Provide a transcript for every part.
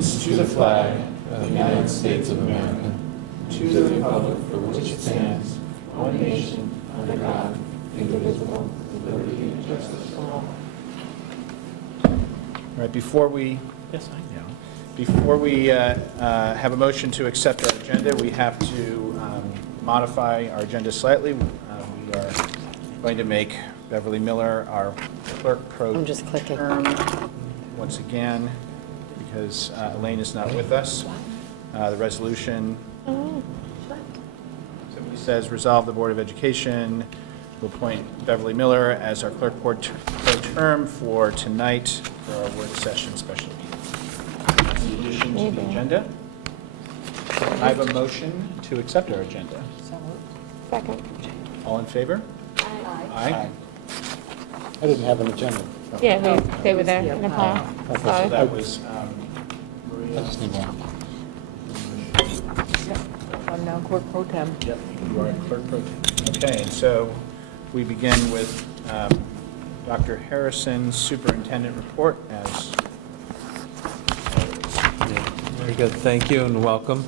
allegiance to the flag of the United States of America, to the republic for which it stands, one nation, under God, indivisible, with liberty and justice for all. All right, before we have a motion to accept our agenda, we have to modify our agenda slightly. We are going to make Beverly Miller our clerk pro I'm just clicking. term once again, because Elaine is not with us. The resolution simply says, resolve the Board of Education to appoint Beverly Miller as our clerk pro term for tonight for our work session special meeting. That's the addition to the agenda. I have a motion to accept our agenda. Second. All in favor? Aye. I didn't have an agenda. Yeah, they were there in a pile. So Sorry. that was I Maria. just need one. I'm now clerk pro tem. Yep, you are clerk pro tem. Okay, and so we begin with Dr. Harrison's superintendent report as Very good. Thank you and welcome.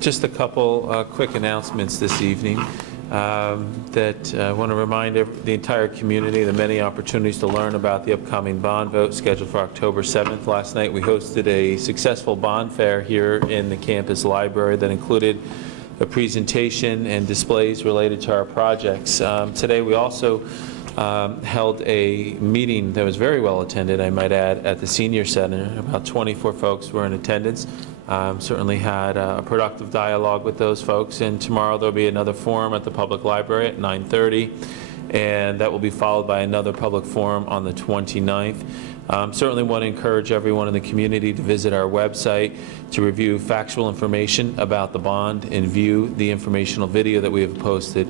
Just a couple quick announcements this evening that I want to remind the entire community the many opportunities to learn about the upcoming bond vote scheduled for October 7th. Last night we hosted a successful bond fair here in the campus library that included a presentation and displays related to our projects. Today we also held a meeting that was very well attended, I might add, at the Senior Center. About 24 folks were in attendance. Certainly had a productive dialogue with those folks, and tomorrow there'll be another forum at the public library at 9:30, and that will be followed by another public forum on the 29th. Certainly want to encourage everyone in the community to visit our website to review factual information about the bond and view the informational video that we have posted.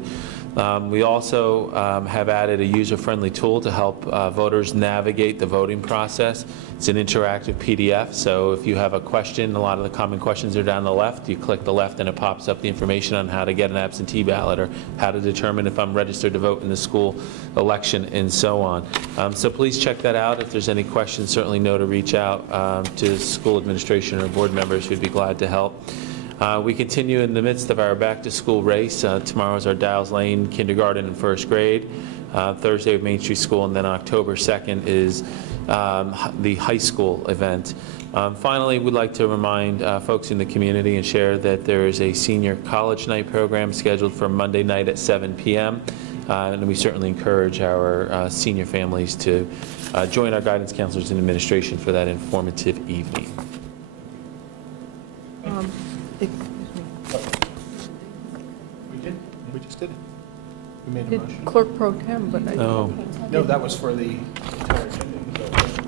We also have added a user-friendly tool to help voters navigate the voting process. It's an interactive PDF, so if you have a question, a lot of the common questions are down the left. You click the left and it pops up the information on how to get an absentee ballot or how to determine if I'm registered to vote in the school election and so on. So please check that out. If there's any questions, certainly know to reach out to school administration or board members who'd be glad to help. We continue in the midst of our back-to-school race. Tomorrow is our Dow's Lane kindergarten and first grade. Thursday with Main Street School, and then October 2nd is the high school event. Finally, we'd like to remind folks in the community and share that there is a senior college night program scheduled for Monday night at 7 p.m. And we certainly encourage our senior families to join our guidance counselors and administration for that informative evening. We just did it. We made a Did motion. clerk pro tem, but I Oh, No, that was for the entire agenda. So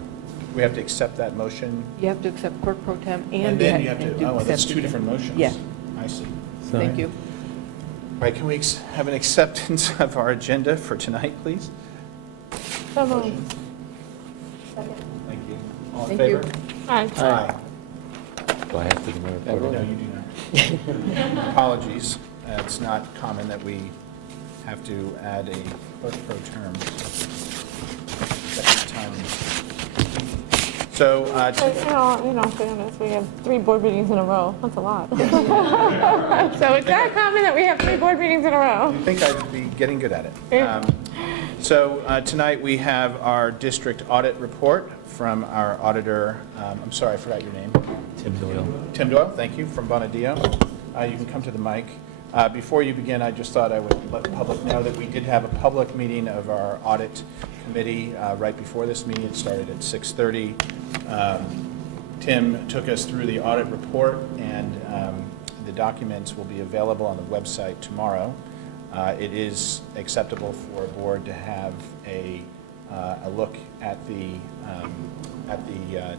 we have to accept that motion, you have to accept clerk pro tem and then you have and to, oh, that's accept two it. different motions. Yeah. I see. Thank you. All right, can we have an acceptance of our agenda for tonight, please? So moved. Thank you. All in Thank you. favor? Aye. Aye. Do I have to do my report? No, you do not. Apologies. It's not common that we have to add a clerk pro term. Second time. So, In all fairness, we have 3 board meetings in a row. That's a lot. So it's not common that we have 3 board meetings in a row. I think I'd be getting good at it. Yeah. So tonight we have our district audit report from our auditor. I'm sorry, I forgot your name. Tim Doyle. Tim Doyle, thank you, from Bonadeo. You can come to the mic. Before you begin, I just thought I would let the public know that we did have a public meeting of our audit committee right before this meeting. It started at 6:30. Tim took us through the audit report, and the documents will be available on the website tomorrow. It is acceptable for a board to have a look at the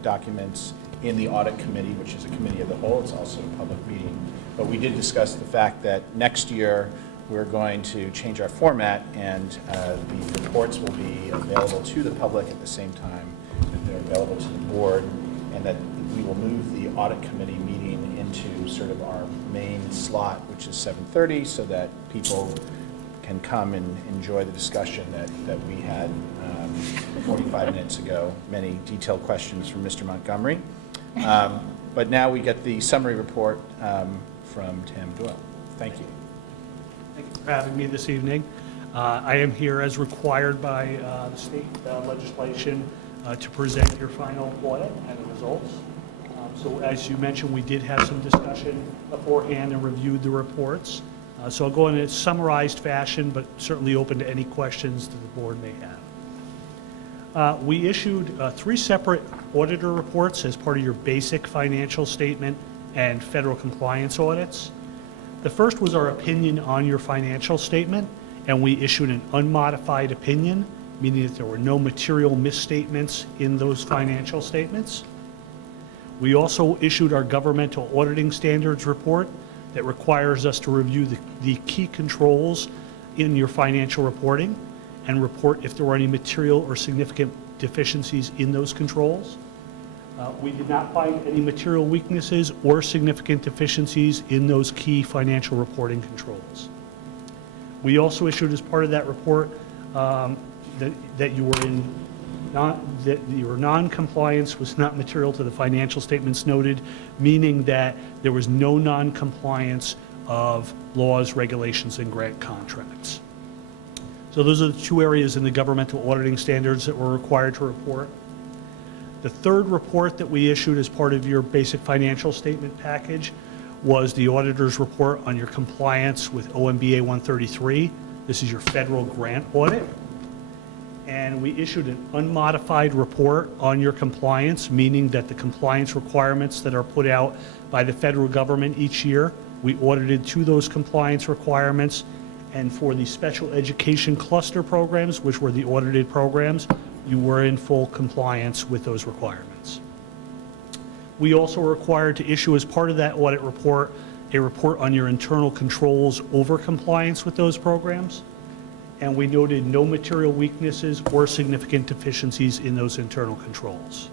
documents in the audit committee, which is a committee of the whole. It's also a public meeting. But we did discuss the fact that next year we're going to change our format, and the reports will be available to the public at the same time that they're available to the board, and that we will move the audit committee meeting into sort of our main slot, which is 7:30, so that people can come and enjoy the discussion that we had 45 minutes ago. Many detailed questions from Mr. Montgomery. But now we get the summary report from Tim Doyle. Thank you. Thank you for having me this evening. I am here as required by the state legislation to present your final audit and the results. So as you mentioned, we did have some discussion beforehand and reviewed the reports. So I'll go in a summarized fashion, but certainly open to any questions that the board may have. We issued 3 separate auditor reports as part of your basic financial statement and federal compliance audits. The first was our opinion on your financial statement, and we issued an unmodified opinion, meaning that there were no material misstatements in those financial statements. We also issued our governmental auditing standards report that requires us to review the key controls in your financial reporting and report if there were any material or significant deficiencies in those controls. We did not find any material weaknesses or significant deficiencies in those key financial reporting controls. We also issued as part of that report that your non-compliance was not material to the financial statements noted, meaning that there was no non-compliance of laws, regulations, and grant contracts. So those are the 2 areas in the governmental auditing standards that we're required to report. The third report that we issued as part of your basic financial statement package was the auditor's report on your compliance with OMBA 133. This is your federal grant audit. And we issued an unmodified report on your compliance, meaning that the compliance requirements that are put out by the federal government each year, we audited to those compliance requirements. And for the special education cluster programs, which were the audited programs, you were in full compliance with those requirements. We also were required to issue as part of that audit report, a report on your internal controls over compliance with those programs. And we noted no material weaknesses or significant deficiencies in those internal controls.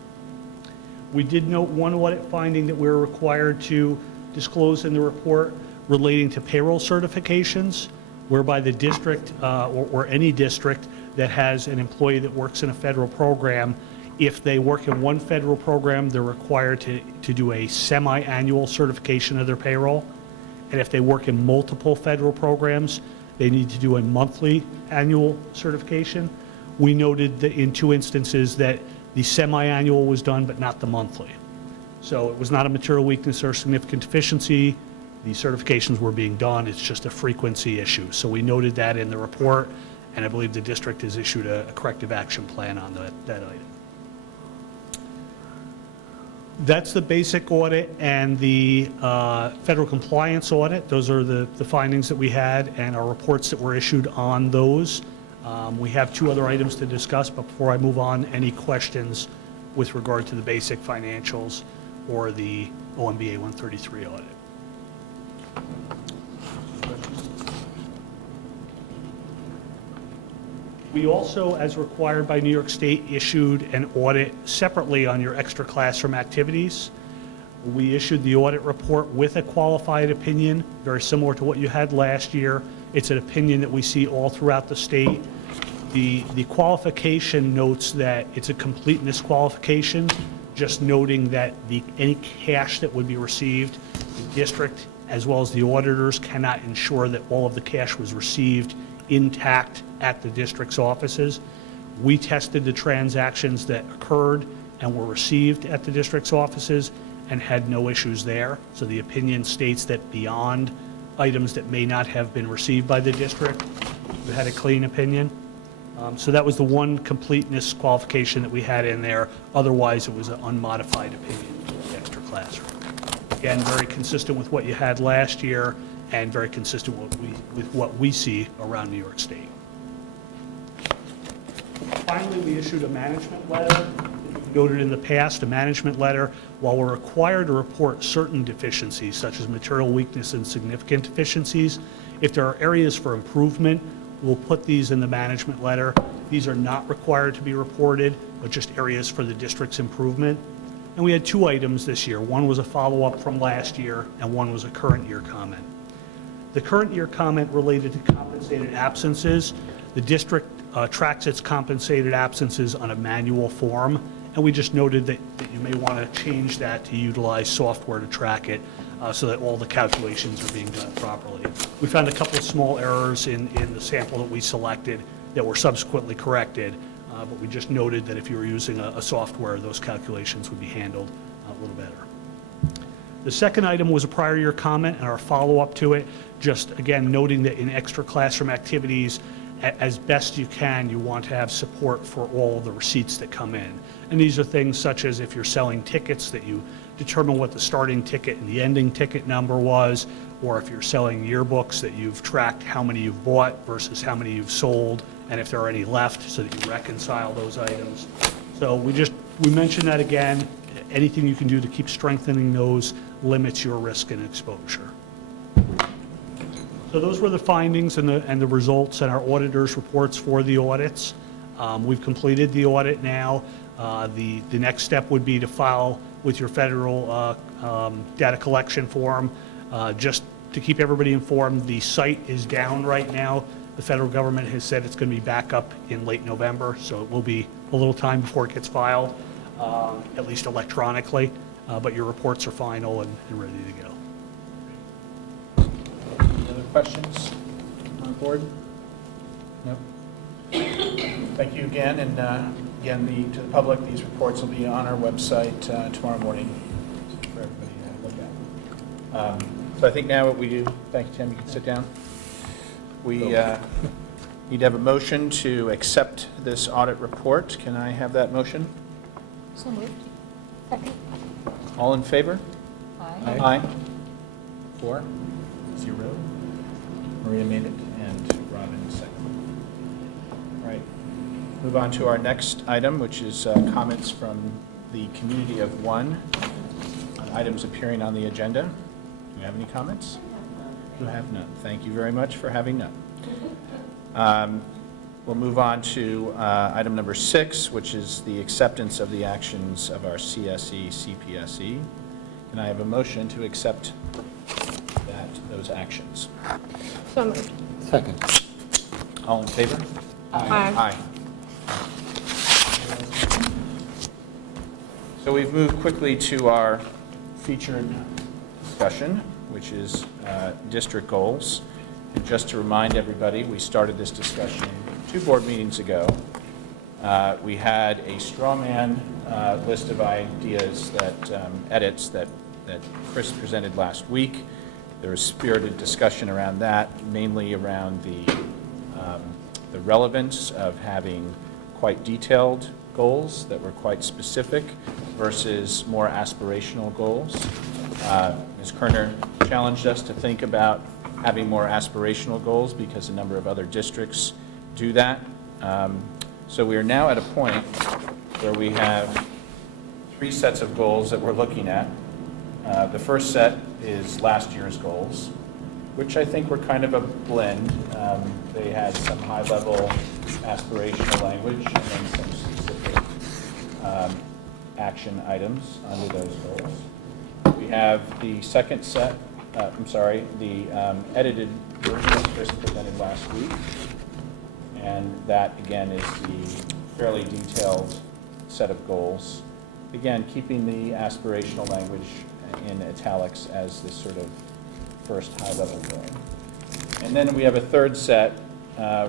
We did note one audit finding that we were required to disclose in the report relating to payroll certifications, whereby the district or any district that has an employee that works in a federal program, if they work in one federal program, they're required to do a semi-annual certification of their payroll. And if they work in multiple federal programs, they need to do a monthly annual certification. We noted that in 2 instances that the semi-annual was done, but not the monthly. So it was not a material weakness or significant deficiency. The certifications were being done. It's just a frequency issue. So we noted that in the report, and I believe the district has issued a corrective action plan on that item. That's the basic audit and the federal compliance audit. Those are the findings that we had and our reports that were issued on those. We have 2 other items to discuss, but before I move on, any questions with regard to the basic financials or the OMBA 133 audit? We also, as required by New York State, issued an audit separately on your extra classroom activities. We issued the audit report with a qualified opinion, very similar to what you had last year. It's an opinion that we see all throughout the state. The qualification notes that it's a completeness qualification, just noting that any cash that would be received, the district as well as the auditors cannot ensure that all of the cash was received intact at the district's offices. We tested the transactions that occurred and were received at the district's offices and had no issues there. So the opinion states that beyond items that may not have been received by the district, we had a clean opinion. So that was the one completeness qualification that we had in there. Otherwise, it was an unmodified opinion for the extra classroom. Again, very consistent with what you had last year and very consistent with what we see around New York State. Finally, we issued a management letter. Noted in the past, a management letter, while we're required to report certain deficiencies, such as material weakness and significant deficiencies, if there are areas for improvement, we'll put these in the management letter. These are not required to be reported, but just areas for the district's improvement. And we had 2 items this year. One was a follow-up from last year, and one was a current year comment. The current year comment related to compensated absences. The district tracks its compensated absences on a manual form, and we just noted that you may want to change that to utilize software to track it so that all the calculations are being done properly. We found a couple of small errors in the sample that we selected that were subsequently corrected, but we just noted that if you were using a software, those calculations would be handled a little better. The second item was a prior year comment and our follow-up to it, just again noting that in extra classroom activities, as best you can, you want to have support for all of the receipts that come in. And these are things such as if you're selling tickets, that you determine what the starting ticket and the ending ticket number was, or if you're selling yearbooks, that you've tracked how many you've bought versus how many you've sold, and if there are any left, so that you reconcile those items. So we mentioned that again. Anything you can do to keep strengthening those limits your risk and exposure. So those were the findings and the results and our auditors' reports for the audits. We've completed the audit now. The next step would be to file with your federal data collection form. Just to keep everybody informed, the site is down right now. The federal government has said it's going to be back up in late November, so it will be a little time before it gets filed, at least electronically, but your reports are final and ready to go. Any other questions on the board? No? Thank you again, and again, to the public, these reports will be on our website tomorrow morning for everybody to look at. So I think now what we do, thank you, Tim, you can sit down. We need to have a motion to accept this audit report. Can I have that motion? So moved. Second. All in favor? Aye. Aye. 4, 0. Maria made it, and Robin second. All right. Move on to our next item, which is comments from the community of one on items appearing on the agenda. Do you have any comments? You have none. Thank you very much for having none. We'll move on to item number 6, which is the acceptance of the actions of our CSE, CPSE. Can I have a motion to accept those actions? So moved. Second. All in favor? Aye. So we've moved quickly to our featured discussion, which is district goals. And just to remind everybody, we started this discussion 2 board meetings ago. We had a straw man list of ideas that, edits that Chris presented last week. There was spirited discussion around that, mainly around the relevance of having quite detailed goals that were quite specific versus more aspirational goals. Ms. Kerner challenged us to think about having more aspirational goals because a number of other districts do that. So we are now at a point where we have 3 sets of goals that we're looking at. The first set is last year's goals, which I think were kind of a blend. They had some high-level aspirational language and then some specific action items under those goals. We have the second set, the edited version that Chris presented last week. And that, again, is the fairly detailed set of goals. Again, keeping the aspirational language in italics as this sort of first high-level goal. And then we have a third set,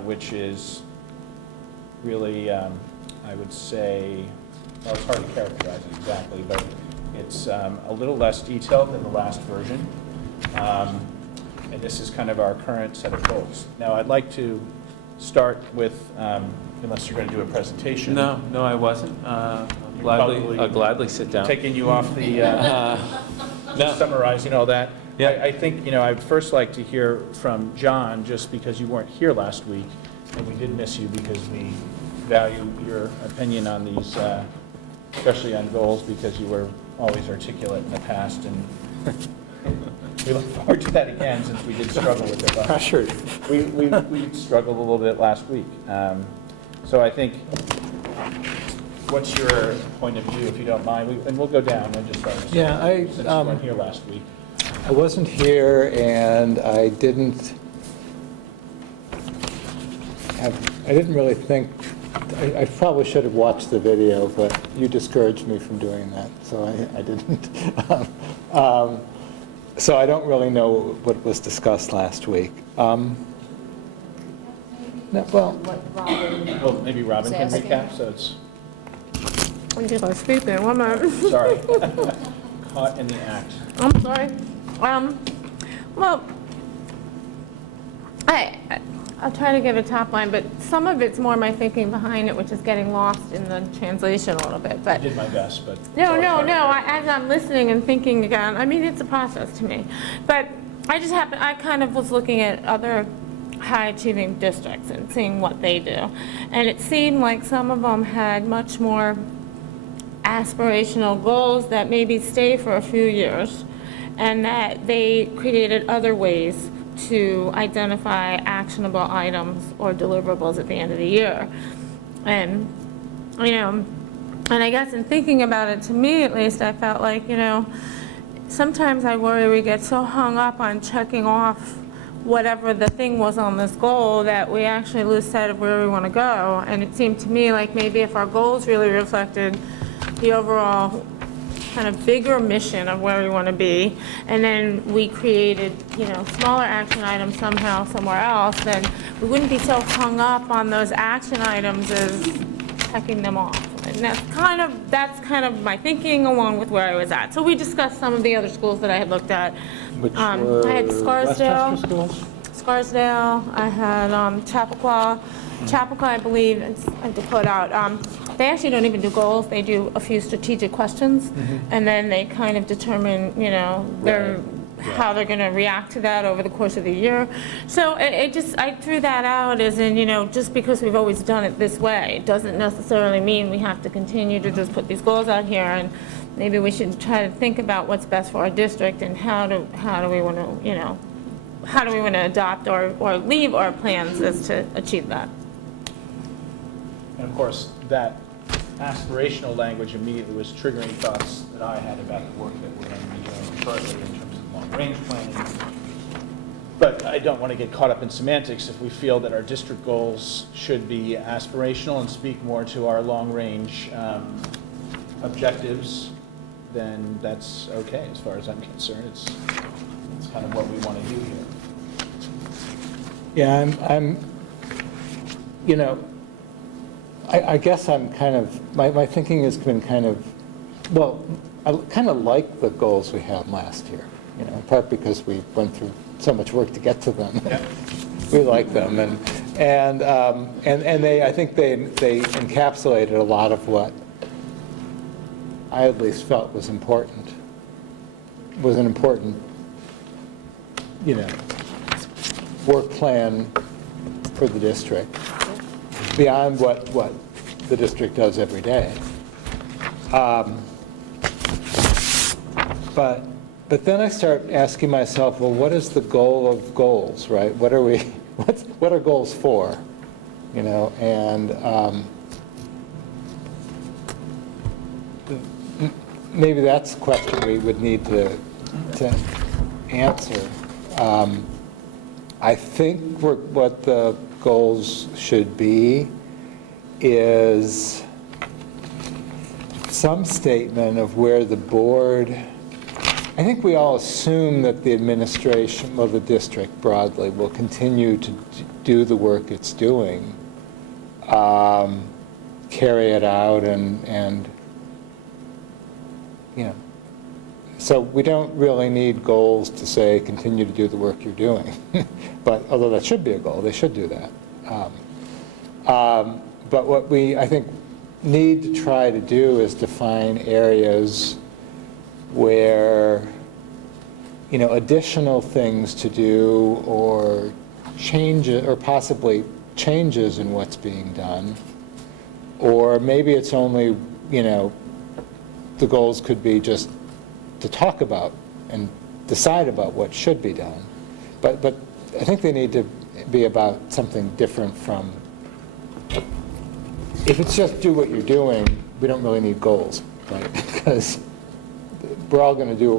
which is really, I would say, well, it's hard to characterize it exactly, but it's a little less detailed than the last version. And this is kind of our current set of goals. Now, I'd like to start with, unless you're going to do a presentation. No, I wasn't. I'll gladly sit down. Taking you off the, summarizing all that. Yeah. I think, I'd first like to hear from John, just because you weren't here last week, and we did miss you because we value your opinion on these, especially on goals, because you were always articulate in the past, and we look forward to that again, since we did struggle with it. Pressured. We struggled a little bit last week. So I think, what's your point of view, if you don't mind? And we'll go down and just start. Yeah, Since you weren't here last week. I wasn't here, and I didn't really think I probably should have watched the video, but you discouraged me from doing that, so I didn't. So I don't really know what was discussed last week. No, well, What Robin Well, maybe Robin can was asking. recap, so it's, I'm just gonna speak there, one moment. sorry. Caught in the act. I'm sorry. Well, I'll try to give a top line, but some of it's more my thinking behind it, which is getting lost in the translation a little bit, I but. did my best, but. No, as I'm listening and thinking again, I mean, it's a process to me. But I kind of was looking at other high-achieving districts and seeing what they do. And it seemed like some of them had much more aspirational goals that maybe stay for a few years, and that they created other ways to identify actionable items or deliverables at the end of the year. And, and I guess in thinking about it, to me at least, I felt like, sometimes I worry we get so hung up on checking off whatever the thing was on this goal that we actually lose sight of where we want to go. And it seemed to me like maybe if our goals really reflected the overall kind of bigger mission of where we want to be, and then we created, smaller action items somehow somewhere else, then we wouldn't be so hung up on those action items as checking them off. And that's kind of my thinking along with where I was at. So we discussed some of the other schools that I had looked at. which I were had Scarsdale. Westchester schools? Scarsdale, I had Chappaqua. Chappaqua, I believe, I have to put out, they actually don't even do goals, they do a few strategic questions, and then they kind of determine, how they're going to react to that over the course of the year. So I threw that out as in, just because we've always done it this way, doesn't necessarily mean we have to continue to just put these goals out here, and maybe we should try to think about what's best for our district and how do we want to, how do we want to adopt or leave our plans as to achieve that. And of course, that aspirational language immediately was triggering thoughts that I had about the work that we're going to be doing shortly in terms of long-range planning. But I don't want to get caught up in semantics. If we feel that our district goals should be aspirational and speak more to our long-range objectives, then that's okay as far as I'm concerned. It's kind of what we want to do here. Yeah, I guess I'm kind of, my thinking has been kind of, well, I kind of like the goals we had last year, in part because we went through so much work to get to them. Yeah. We like them, and they, I think they encapsulated a lot of what I at least felt was an important, work plan for the district, beyond what the district does every day. But then I start asking myself, well, what is the goal of goals, right? What are goals for? And maybe that's a question we would need to answer. I think what the goals should be is some statement of where the board, I think we all assume that the administration, well, the district broadly, will continue to do the work it's doing, carry it out, and so we don't really need goals to say, continue to do the work you're doing. But although that should be a goal, they should do that. But what we, I think, need to try to do is define areas where, additional things to do or changes, or possibly changes in what's being done. Or maybe it's only, the goals could be just to talk about and decide about what should be done. But I think they need to be about something different from, if it's just do what you're doing, we don't really need goals, right? Because we're all going to do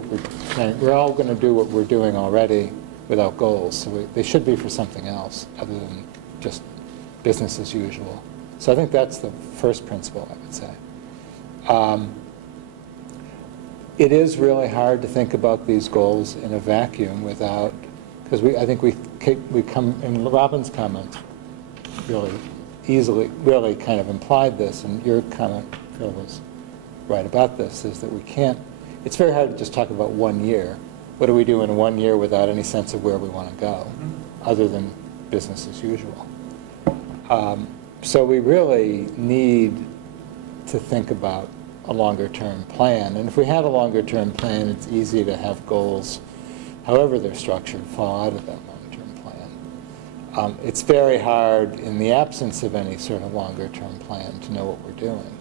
what we're doing already without goals. So they should be for something else other than just business as usual. So I think that's the first principle, I would say. It is really hard to think about these goals in a vacuum without, because I think we come, in Robin's comment, really easily, really kind of implied this, and your comment, Phil, was right about this, is that we can't, it's very hard to just talk about 1 year. What do we do in 1 year without any sense of where we want to go, other than business as usual? So we really need to think about a longer-term plan. And if we had a longer-term plan, it's easy to have goals, however they're structured, fall out of that long-term plan. It's very hard, in the absence of any sort of longer-term plan, to know what we're doing.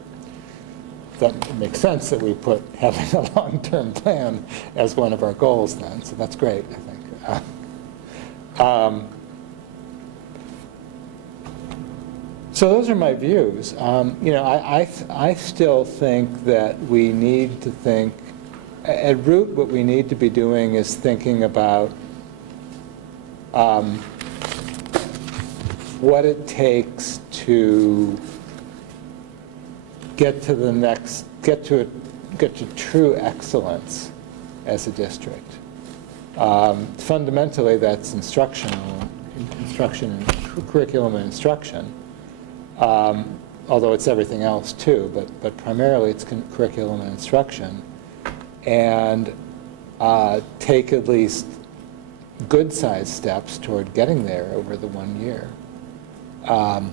That makes sense that we put having a long-term plan as one of our goals then, so that's great, I think. So those are my views. I still think that we need to think, at root, what we need to be doing is thinking about what it takes to get to true excellence as a district. Fundamentally, that's instruction and curriculum and instruction. Although it's everything else too, but primarily it's curriculum and instruction, and take at least good-sized steps toward getting there over the 1 year. And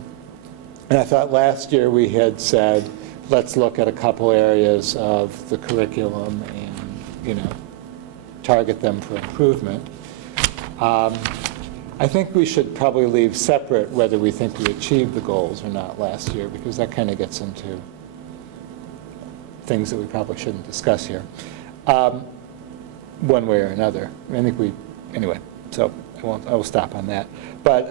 I thought last year we had said, let's look at a couple areas of the curriculum and, target them for improvement. I think we should probably leave separate whether we think we achieved the goals or not last year, because that kind of gets into things that we probably shouldn't discuss here, one way or another. I think anyway, so I will stop on that. But,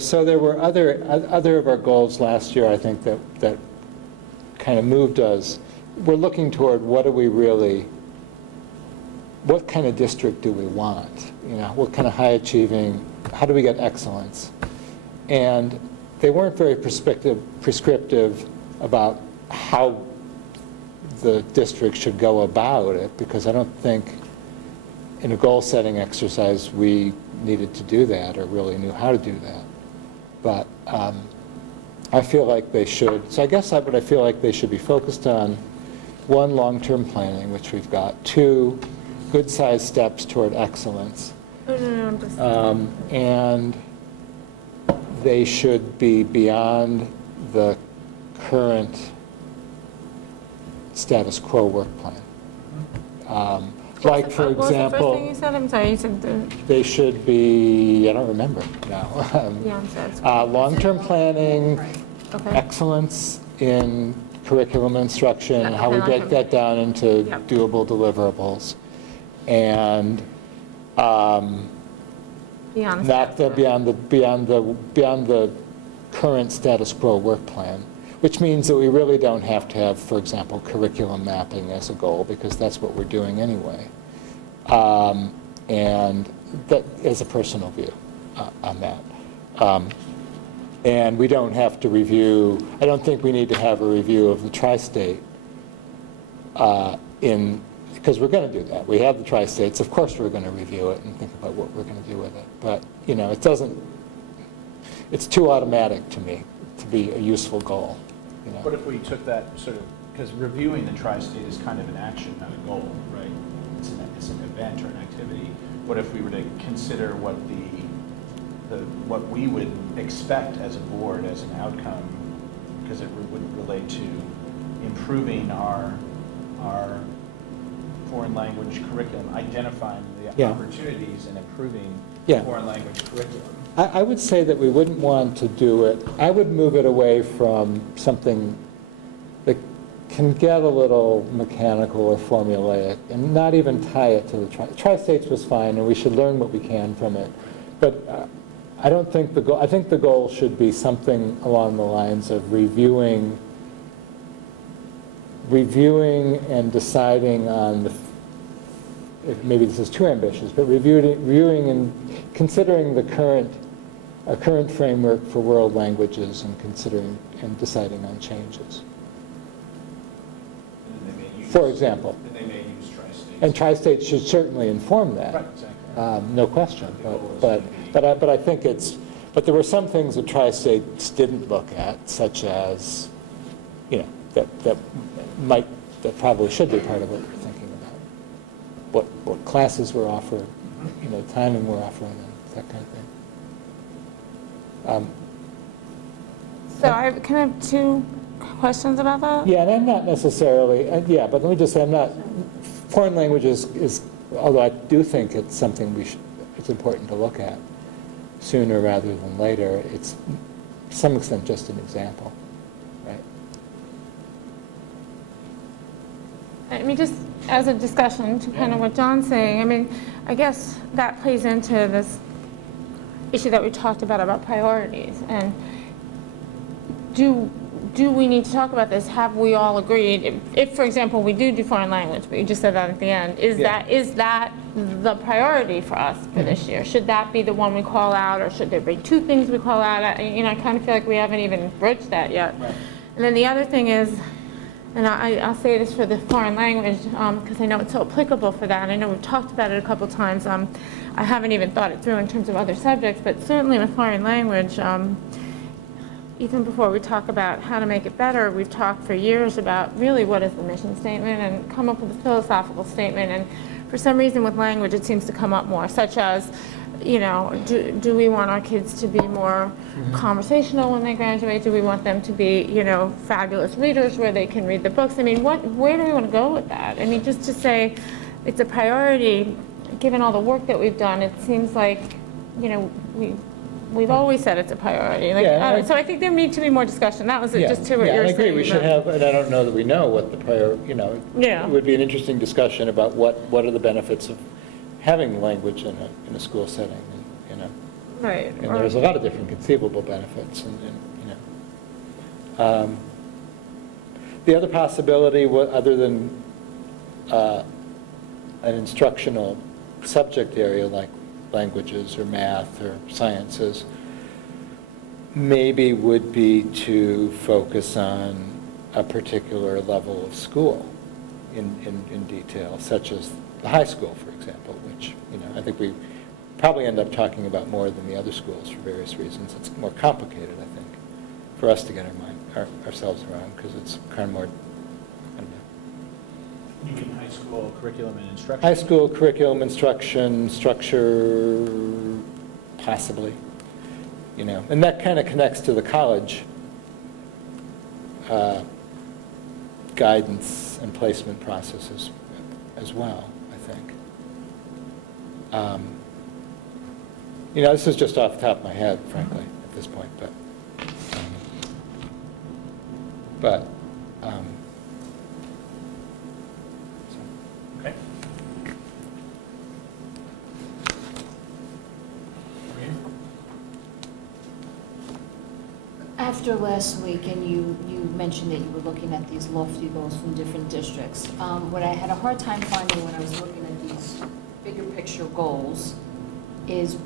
so there were other of our goals last year, I think, that kind of moved us. We're looking toward what kind of district do we want? What kind of high achieving, how do we get excellence? And they weren't very prescriptive about how the district should go about it, because I don't think in a goal setting exercise we needed to do that or really knew how to do that. But I feel like they should, so I guess what I feel like they should be focused on: 1, long-term planning, which we've got; 2, good-sized steps toward excellence. And they should be beyond the current status quo work plan. Like, for What was the first example, thing you said? I'm sorry, you said they should be, I don't remember now. beyond status quo. Long-term planning, Okay. excellence in curriculum instruction, and how we Okay, break that down into Yep. doable deliverables. And Beyond not the, beyond the current status quo work plan, which means that we really don't have to have, for example, curriculum mapping as a goal, because that's what we're doing anyway. And that is a personal view on that. And we don't have to review, I don't think we need to have a review of the tri-state because we're going to do that. We have the tri-states. Of course we're going to review it and think about what we're going to do with it. But, it doesn't, it's too automatic to me to be a useful goal. What if we took that sort of, because reviewing the tri-state is kind of an action, not a goal, right? It's an event or an activity. What if we were to consider what we would expect as a board as an outcome, because it would relate to improving our foreign language curriculum, identifying the opportunities and improving foreign language curriculum. I would say that we wouldn't want to do it, I would move it away from something that can get a little mechanical or formulaic, and not even tie it to the tri-states was fine, and we should learn what we can from it. But I don't think I think the goal should be something along the lines of reviewing and deciding on maybe this is too ambitious, but reviewing and considering our current framework for world languages and considering and deciding on changes. And they may use- For example. And they may use tri-states. And tri-state should certainly inform that. Right, exactly. No question, but I think but there were some things that tri-states didn't look at, such as, that probably should be part of what we're thinking about. What classes were offered, timing we're offering, and that kind of thing. So can I have two questions about that? Yeah, and I'm not necessarily, but let me just say, foreign languages is, although I do think it's something it's important to look at sooner rather than later, it's to some extent just an example, right? I mean, just as a discussion to kind of what John's saying, I mean, I guess that plays into this issue that we talked about priorities. And do we need to talk about this? Have we all agreed? If, for example, we do foreign language, but you just said that at the end, is that the priority for us for this year? Should that be the one we call out, or should there be two things we call out? I kind of feel like we haven't even broached that yet. Right. And then the other thing is, and I'll say this for the foreign language, because I know it's so applicable for that. I know we've talked about it a couple times. I haven't even thought it through in terms of other subjects, but certainly with foreign language, even before we talk about how to make it better, we've talked for years about really what is the mission statement and come up with a philosophical statement. And for some reason with language, it seems to come up more, such as, do we want our kids to be more conversational when they graduate? Do we want them to be, fabulous readers where they can read the books? I mean, where do we want to go with that? I mean, just to say it's a priority, given all the work that we've done, it seems like, we've always said it's a priority. So I think there needs to be more discussion. That was it, just to what you're saying. I agree. We should have, and I don't know that we know what the it would be an interesting discussion about what are the benefits of having language in a school setting, Right. And there's a lot of different conceivable benefits, the other possibility, other than an instructional subject area like languages or math or sciences, maybe would be to focus on a particular level of school in detail, such as the high school, for example, which, I think we probably end up talking about more than the other schools for various reasons. It's more complicated, I think, for us to get ourselves around, because it's kind of more, I don't know. You can high school curriculum and instruction. High school curriculum, instruction, structure, possibly, and that kind of connects to the college guidance and placement processes as well, I think. This is just off the top of my head, frankly, at this point, but Okay. After last week, and you mentioned that you were looking at these lofty goals from different districts, what I had a hard time finding when I was looking at these bigger picture goals is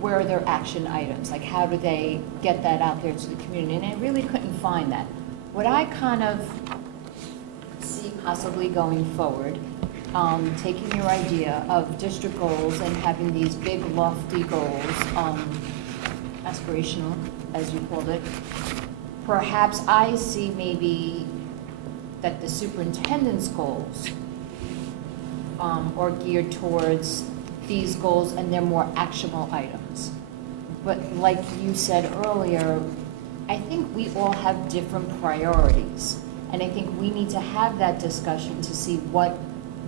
where are their action items? Like, how do they get that out there to the community? And I really couldn't find that. What I kind of see possibly going forward, taking your idea of district goals and having these big lofty goals, aspirational, as you called it, perhaps I see maybe that the superintendent's goals are geared towards these goals and they're more actionable items. But like you said earlier, I think we all have different priorities. And I think we need to have that discussion to see what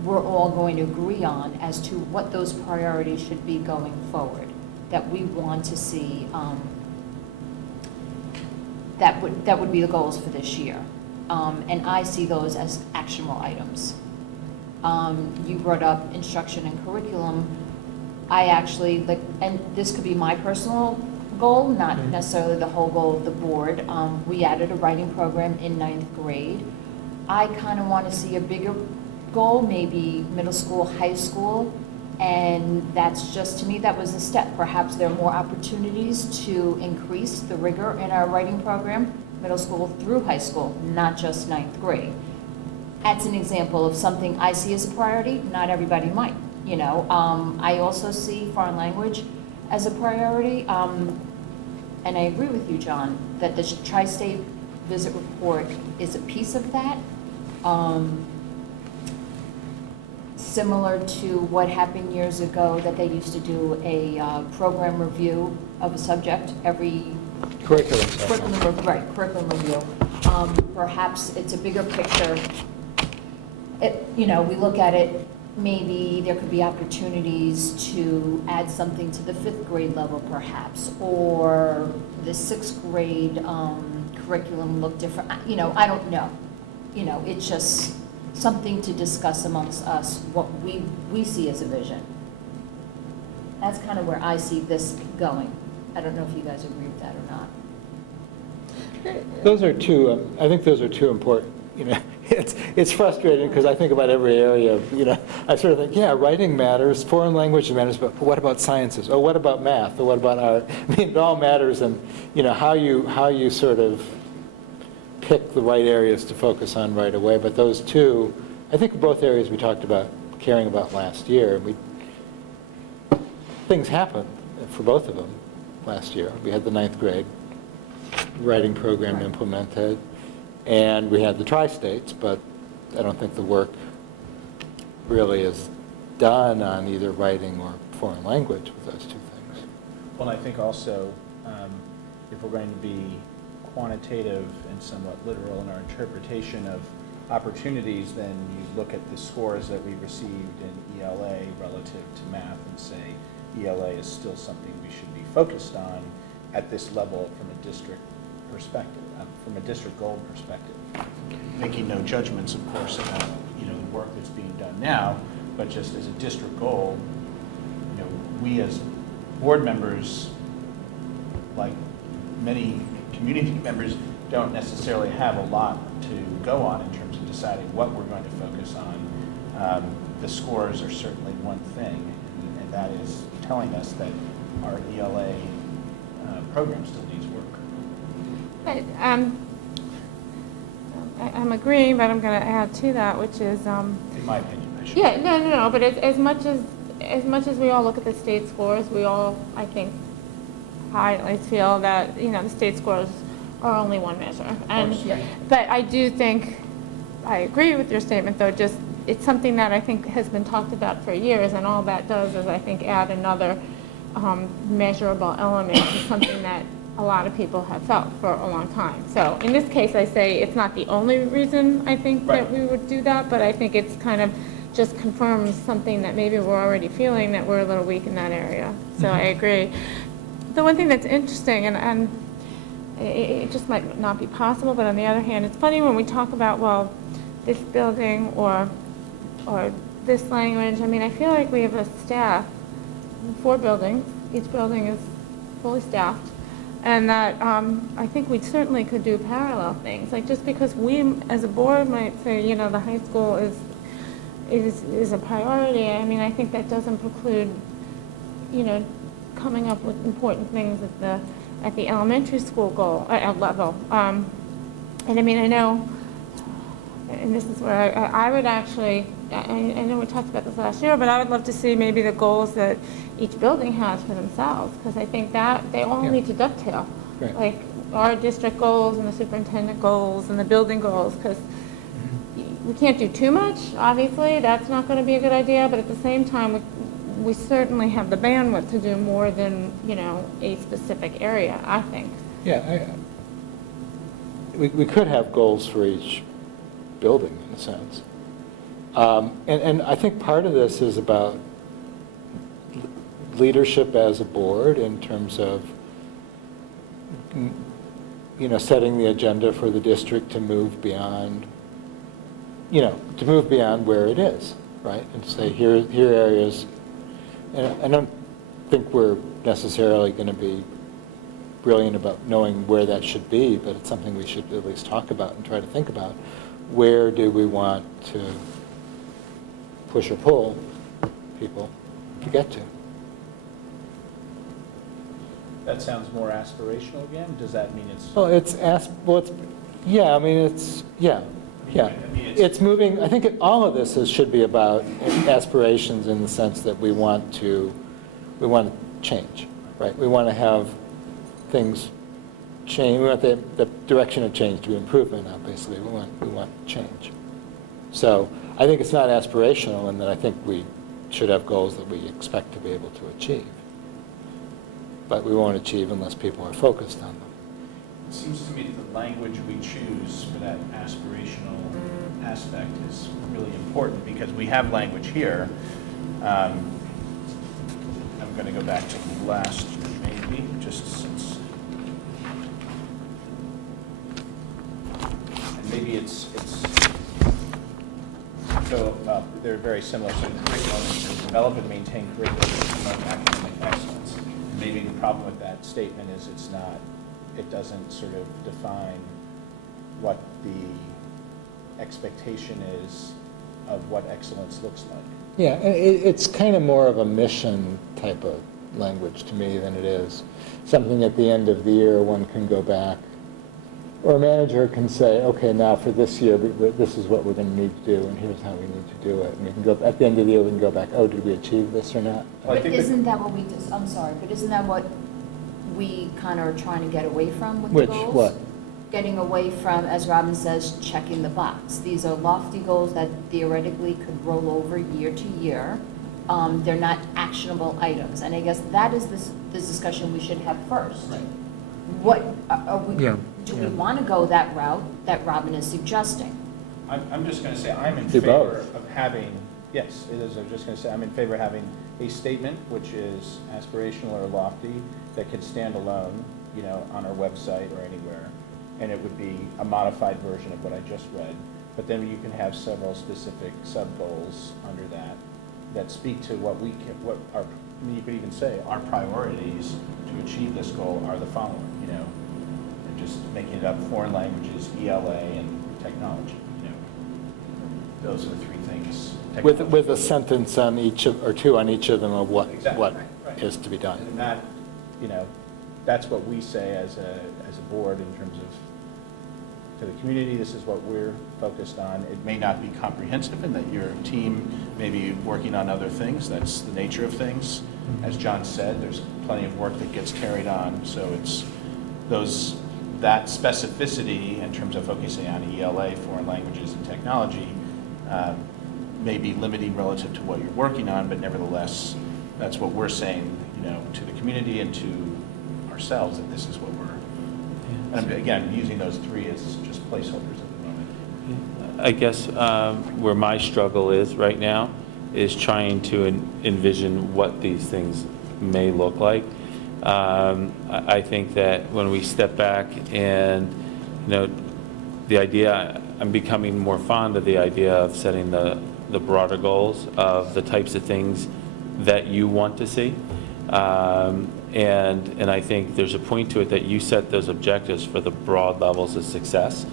we're all going to agree on as to what those priorities should be going forward, that we want to see, that would be the goals for this year. And I see those as actionable items. You brought up instruction and curriculum. I actually, and this could be my personal goal, not necessarily the whole goal of the board. We added a writing program in 9th grade. I kind of want to see a bigger goal, maybe middle school, high school, and that's just, to me, that was a step. Perhaps there are more opportunities to increase the rigor in our writing program, middle school through high school, not just ninth grade. That's an example of something I see as a priority, not everybody might, you know. I also see foreign language as a priority, and I agree with you, John, that the tri-state visit report is a piece of that. Similar to what happened years ago, that they used to do a program review of a subject every Curriculum session. curriculum review. Perhaps it's a bigger picture. You know, we look at it, maybe there could be opportunities to add something to the 5th grade level perhaps, or the 6th grade curriculum look different. You know, I don't know. You know, it's just something to discuss amongst us, what we see as a vision. That's kind of where I see this going. I don't know if you guys agree with that or not. Those are two, I think those are two important, you know, it's frustrating because I think about every area, you know, I sort of think, yeah, writing matters, foreign language matters, but what about sciences? Or what about math? Or what about art? I mean, it all matters, and, you know, how you sort of pick the right areas to focus on right away. But those two, I think both areas we talked about caring about last year, things happened for both of them last year. We had the 9th grade writing program implemented, and we had the tri-states, but I don't think the work really is done on either writing or foreign language with those two things. Well, I think also, if we're going to be quantitative and somewhat literal in our interpretation of opportunities, then you look at the scores that we received in ELA relative to math and say ELA is still something we should be focused on at this level from a district perspective, from a district goal perspective. Making no judgments, of course, about, you know, the work that's being done now, but just as a district goal, you know, we as board members, like many community members, don't necessarily have a lot to go on in terms of deciding what we're going to focus on. The scores are certainly one thing, and that is telling us that our ELA program still needs work. But, I'm agreeing, but I'm going to add to that, which is, In my opinion, I should. yeah, no, but as much as we all look at the state scores, we all, I think, highly feel that, you know, the state scores are only one measure. And, but I do think, I agree with your statement, though, just, it's something that I think has been talked about for years, and all that does is, I think, add another measurable element to something that a lot of people have felt for a long time. So in this case, I say it's not the only reason I think that we would do that, but I think it's kind of just confirms something that maybe we're already feeling, that we're a little weak in that area. So I agree. The one thing that's interesting, and it just might not be possible, but on the other hand, it's funny when we talk about, well, this building or this language. I mean, I feel like we have a staff, 4 buildings, each building is fully staffed, and that I think we certainly could do parallel things. Like, just because we as a board might say, you know, the high school is a priority, I mean, I think that doesn't preclude, you know, coming up with important things at the elementary school level. And I mean, I know, and this is where I would actually, I know we talked about this last year, but I would love to see maybe the goals that each building has for themselves, because I think that they all need to dovetail. Right. Like our district goals and the superintendent goals and the building goals, because we can't do too much, obviously, that's not going to be a good idea, but at the same time, we certainly have the bandwidth to do more than, you know, a specific area, I think. Yeah, we could have goals for each building, in a sense. And I think part of this is about leadership as a board in terms of, you know, setting the agenda for the district to move beyond, you know, to move beyond where it is, right? And say, here are areas, and I don't think we're necessarily going to be brilliant about knowing where that should be, but it's something we should at least talk about and try to think about. Where do we want to push or pull people to get to. That sounds more aspirational again? Does that mean it's? Well, yeah, I mean, yeah. I mean, It's moving, I think all of this should be about aspirations in the sense that we want to change, right? We want to have things change, we want the direction of change to be improvement, obviously. We want change. So I think it's not aspirational, and that I think we should have goals that we expect to be able to achieve. But we won't achieve unless people are focused on them. It seems to me that the language we choose for that aspirational aspect is really important, because we have language here. I'm going to go back to last year, maybe, just since. And maybe it's so, they're very similar. So curriculum is develop and maintain curriculum to promote academic excellence. And maybe the problem with that statement is it doesn't sort of define what the expectation is of what excellence looks like. Yeah, it's kind of more of a mission type of language to me than it is something at the end of the year one can go back, or a manager can say, okay, now for this year, this is what we're going to need to do, and here's how we need to do it. And we can go, at the end of the year, we can go back, oh, did we achieve this or not? Well, I But think isn't that what we just, I'm sorry, but isn't that what we kind of are trying to get away from with the Which, goals? what? Getting away from, as Robin says, checking the box. These are lofty goals that theoretically could roll over year to year. They're not actionable items, and I guess that is this discussion we should have first. Right. What, are we, Yeah, do we yeah. want to go that route that Robin is suggesting? I'm just going to say, I'm in Do favor both. of having, yes, it is, I'm just going to say, I'm in favor of having a statement which is aspirational or lofty that could stand alone, on our website or anywhere, and it would be a modified version of what I just read. But then you can have several specific sub-goals under that speak to what you could even say, our priorities to achieve this goal are the following, and just making it up: foreign languages, ELA, and technology, Those are the three things. With a sentence on each of, or two on each of them of what Exactly, right. is to be done. And that, that's what we say as a board in terms of, to the community, this is what we're focused on. It may not be comprehensive, and that your team may be working on other things. That's the nature of things. As John said, there's plenty of work that gets carried on, so it's that specificity in terms of focusing on ELA, foreign languages, and technology, may be limiting relative to what you're working on, but nevertheless, that's what we're saying, to the community and to ourselves, that this is what we're, and again, using those three as just placeholders at the moment. I guess where my struggle is right now is trying to envision what these things may look like. I think that when we step back and, the idea, I'm becoming more fond of the idea of setting the broader goals of the types of things that you want to see. And I think there's a point to it that you set those objectives for the broad levels of success.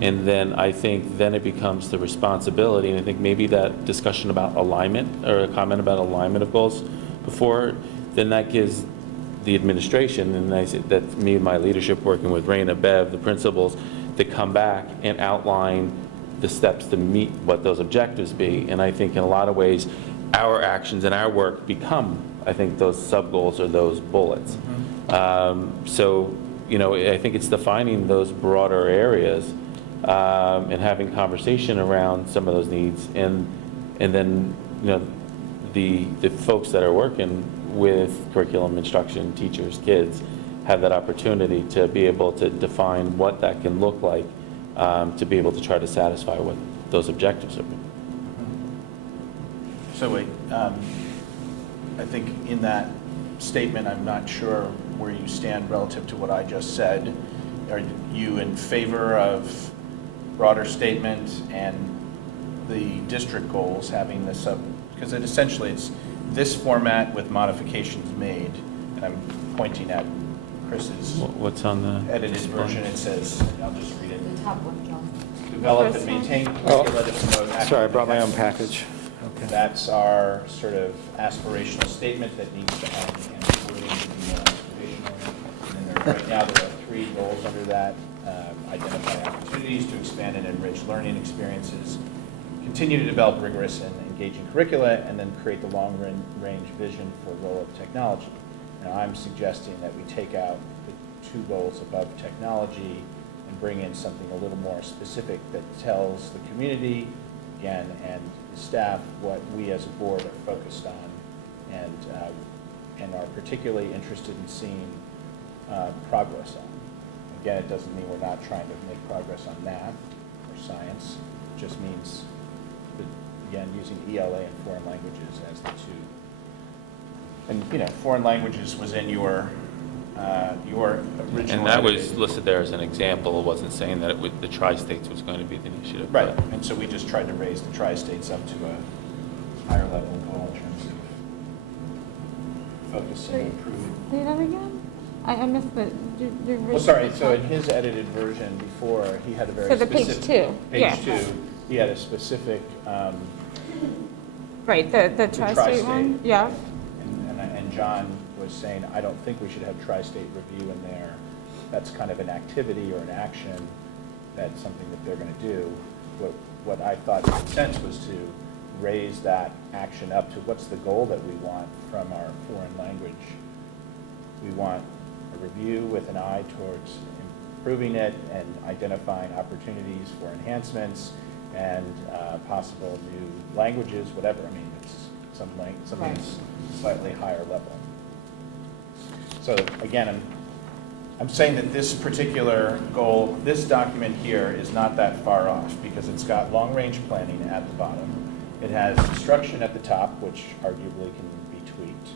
And then I think then it becomes the responsibility, and I think maybe that discussion about alignment, or a comment about alignment of goals before, then that gives the administration, and I say that's me and my leadership working with Raina, Bev, the principals, to come back and outline the steps to meet what those objectives be. And I think in a lot of ways, our actions and our work become, I think, those sub-goals or those bullets. So, I think it's defining those broader areas and having conversation around some of those needs. And then, the folks that are working with curriculum, instruction, teachers, kids, have that opportunity to be able to define what that can look like to be able to try to satisfy what those objectives are. So wait, I think in that statement, I'm not sure where you stand relative to what I just said. Are you in favor of broader statement and the district goals having this up? Because essentially it's this format with modifications made, and I'm pointing at Chris's What's on the edited version. It says, I'll just read it. The top one, John. Develop and maintain curricula to promote Sorry, I brought my own academic package. Okay. That's our sort of aspirational statement that needs to have, and wording to be more aspirational. And then right now, there are 3 goals under that. Identify opportunities to expand and enrich learning experiences, continue to develop rigorous and engaging curricula, and then create the long-range vision for the role of technology. Now, I'm suggesting that we take out the 2 goals above technology and bring in something a little more specific that tells the community, again, and the staff what we as a board are focused on and are particularly interested in seeing progress on. Again, it doesn't mean we're not trying to make progress on math or science. It just means, that, again, using ELA and foreign languages as the 2. And, foreign languages was in your original. And that was edited. listed there as an example. It wasn't saying that the tri-states was going to be the initiative. Right, and so we just tried to raise the tri-states up to a higher level goal in terms of focusing and improving. Say that again? I missed the Well, sorry, so in his edited version before, he had a very So the specific. page 2, yeah. Page 2, he had a specific, Right, the tri-state tri-state. one? Yeah. and John was saying, I don't think we should have tri-state review in there. That's kind of an activity or an action, that's something that they're going to do. What I thought made sense was to raise that action up to what's the goal that we want from our foreign language. We want a review with an eye towards improving it and identifying opportunities for enhancements and possible new languages, whatever. I mean, it's something that's slightly higher level. So again, I'm saying that this particular goal, this document here is not that far off because it's got long-range planning at the bottom. It has instruction at the top, which arguably can be tweaked.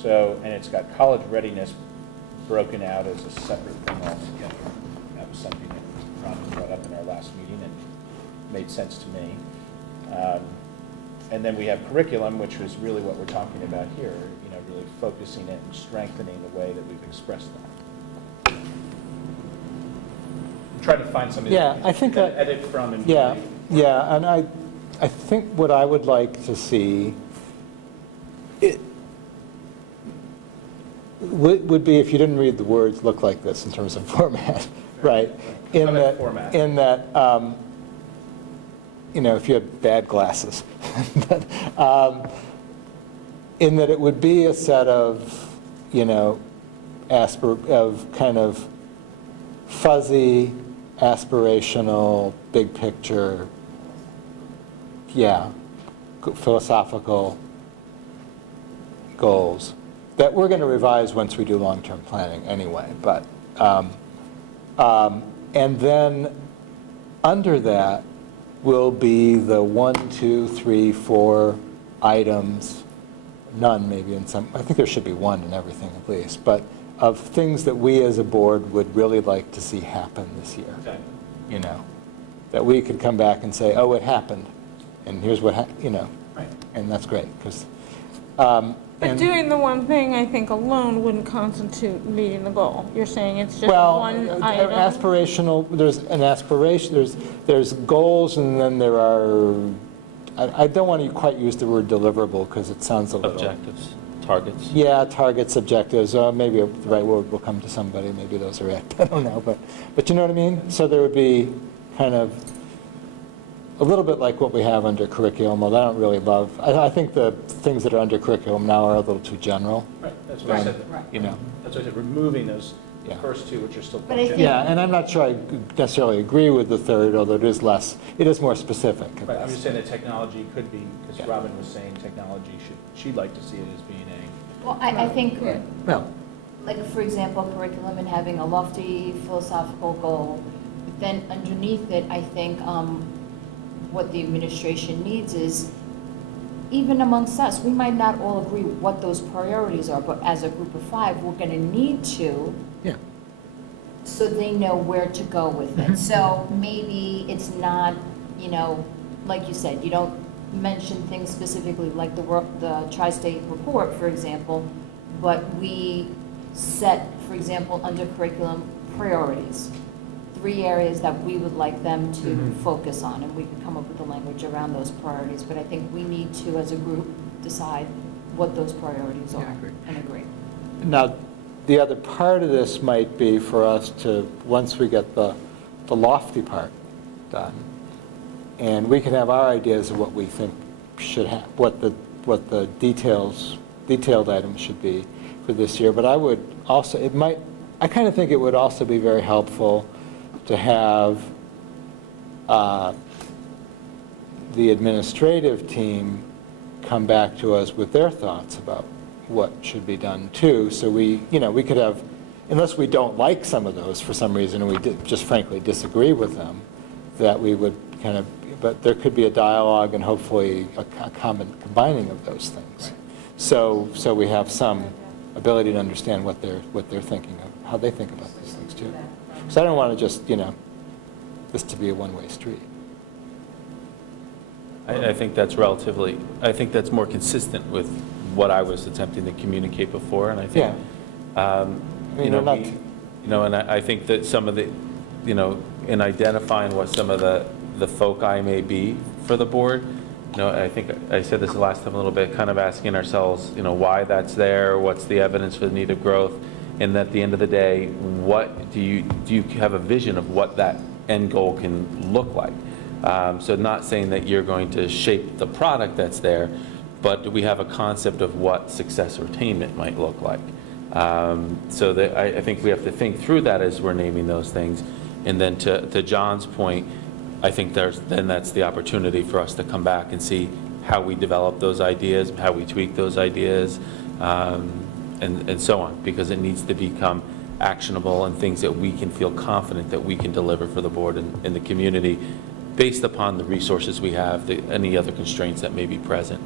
So, and it's got college readiness broken out as a separate thing altogether. That was something that Ron brought up in our last meeting and made sense to me. And then we have curriculum, which was really what we're talking about here, really focusing it and strengthening the way that we've expressed that. Try to find something Yeah, that I think you can that- edit from and Yeah, really- yeah, and I think what I would like to see would be if you didn't read the words look like this in terms of format, right? How about format? In that, if you had bad glasses, but, in that it would be a set of, of kind of fuzzy, aspirational, big picture, philosophical goals that we're going to revise once we do long-term planning anyway. But and then under that will be the 1, 2, 3, 4 items, none maybe in some, I think there should be 1 in everything at least, but of things that we as a board would really like to see happen this year. Okay. That we could come back and say, oh, it happened, and here's what, Right. and that's great, because. But doing the one thing, I think, alone wouldn't constitute meeting the goal. You're saying it's just Well, one item? aspirational, there's an aspiration, there's goals, and then there are, I don't want to quite use the word deliverable, because it sounds a little. Objectives, targets. Yeah, targets, objectives, maybe the right word will come to somebody, maybe those are it, I don't know, but you know what I mean? So there would be kind of a little bit like what we have under curriculum, although I don't really love, I think the things that are under curriculum now are a little too general, Right, that's what I said. Right. That's what I said, removing those Yeah. first 2, which are still. But I think- Yeah, and I'm not sure I necessarily agree with the third, although it is more specific. Right, I'm just saying that technology could be, because Yeah. Robin was saying technology she'd like to see it as being Well, I think, Well, like, for example, curriculum and having a lofty philosophical goal, but then underneath it, I think what the administration needs is, even amongst us, we might not all agree what those priorities are, but as a group of 5, we're going to need to, yeah. so they know where to go with it. So maybe it's not, like you said, you don't mention things specifically like the tri-state report, for example, but we set, for example, under curriculum priorities. 3 areas that we would like them to focus on, and we can come up with the language around those priorities. But I think we need to, as a group, decide what those priorities are and agree. Now, the other part of this might be for us to, once we get the lofty part done, and we can have our ideas of what we think should have, what the detailed items should be for this year. But I would also, I kind of think it would also be very helpful to have the administrative team come back to us with their thoughts about what should be done too. So we could have, unless we don't like some of those for some reason, and we just frankly disagree with them, that we would kind of, but there could be a dialogue and hopefully a common combining of those things. So we have some ability to understand what they're thinking of, how they think about these things too. So I don't want to just, this to be a one-way street. I think that's I think that's more consistent with what I was attempting to communicate before, and I think, and I think that some of the, in identifying what some of the foci may be for the board, I think I said this the last time a little bit, kind of asking ourselves, why that's there, what's the evidence for the need of growth, and at the end of the day, what do you have a vision of what that end goal can look like? So not saying that you're going to shape the product that's there, but do we have a concept of what success or attainment might look like? So that I think we have to think through that as we're naming those things. And then to John's point, I think that's the opportunity for us to come back and see how we develop those ideas, how we tweak those ideas, and so on, because it needs to become actionable and things that we can feel confident that we can deliver for the board and the community based upon the resources we have, any other constraints that may be present,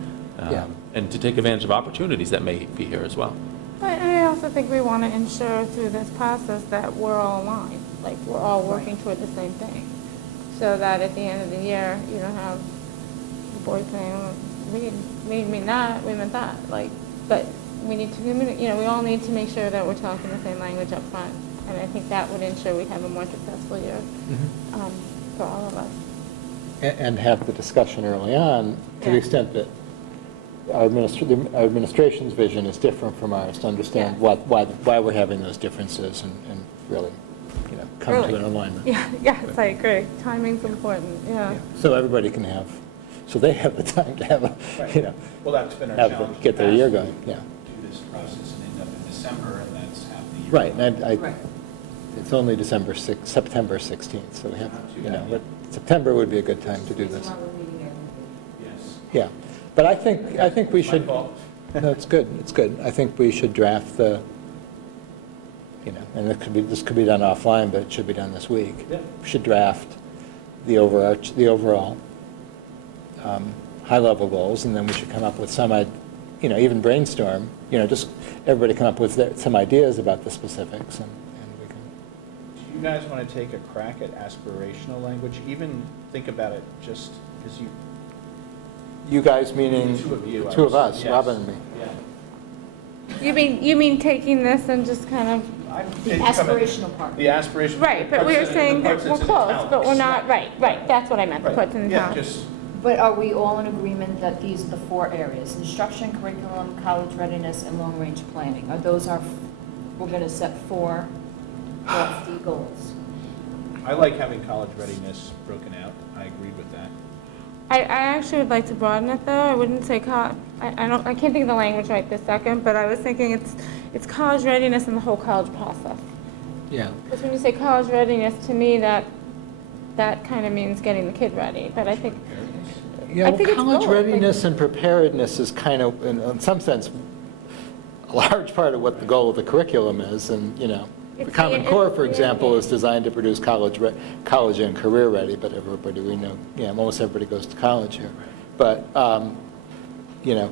and to take advantage of opportunities that may be here as well. But I also think we want to ensure through this process that we're all aligned, like we're all working toward the same thing, so that at the end of the year, you don't have the board saying, oh, we mean that, we meant that, but we need to communicate, we all need to make sure that we're talking the same language up front, and I think that would ensure we have a more successful year for all of us. And have the discussion early on, to the extent that our administration's vision is different from ours, to understand why we're having those differences and really, come to an alignment. Yes, I agree. Timing's important, So everybody can have, so they have the time to have Well, that's been our challenge. get their year going, Do this process and end up in December, and that's half the year. Right, and it's only September 16th, so we have, but September would be a good time to do this. Yes. Yeah, but I think we should, no, it's good. I think we should draft the, and this could be done offline, but it should be done this week. Yeah. We should draft the overall high-level goals, and then we should come up with some, even brainstorm, just everybody come up with some ideas about the specifics, and we can. Do you guys want to take a crack at aspirational language? Even think about it just because you. You guys meaning? The two of you. The two of us, Yes. Robin and me. Yeah. You mean taking this and just kind of, The aspirational part. The aspirational. right, but we were saying that we're close, but we're not, right, that's what I meant, the Right. puts in the Yeah, town. just, But are we all in agreement that these are the 4 areas? Instruction, curriculum, college readiness, and long-range planning? We're going to set 4 lofty goals. I like having college readiness broken out. I agree with that. I actually would like to broaden it, though. I wouldn't say, I can't think of the language right this second, but I was thinking it's college readiness and the whole college process. Yeah. Because when you say college readiness, to me, that kind of means getting the kid ready, but I think, Yeah, I think it's college both. readiness and preparedness is kind of, in some sense, a large part of what the goal of the curriculum is, and, the It's Common the- Core, it's for the- example, is designed to produce college and career ready, but everybody we know, almost everybody goes to college here. But,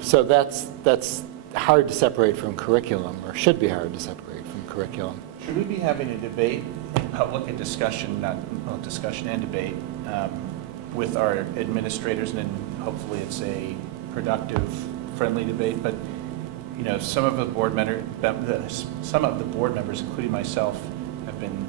so that's hard to separate from curriculum, or should be hard to separate from curriculum. Should we be having a debate, public and discussion, discussion and debate, with our administrators, and then hopefully it's a productive, friendly debate, but, some of the board members, including myself, have been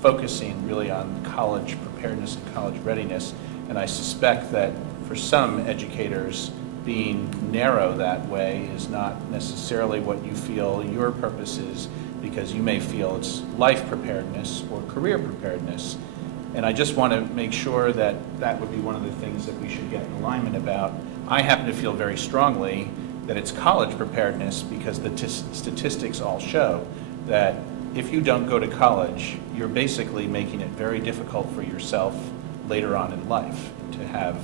focusing really on college preparedness and college readiness. And I suspect that for some educators, being narrow that way is not necessarily what you feel your purpose is, because you may feel it's life preparedness or career preparedness. And I just want to make sure that that would be one of the things that we should get in alignment about. I happen to feel very strongly that it's college preparedness, because the statistics all show that if you don't go to college, you're basically making it very difficult for yourself later on in life to have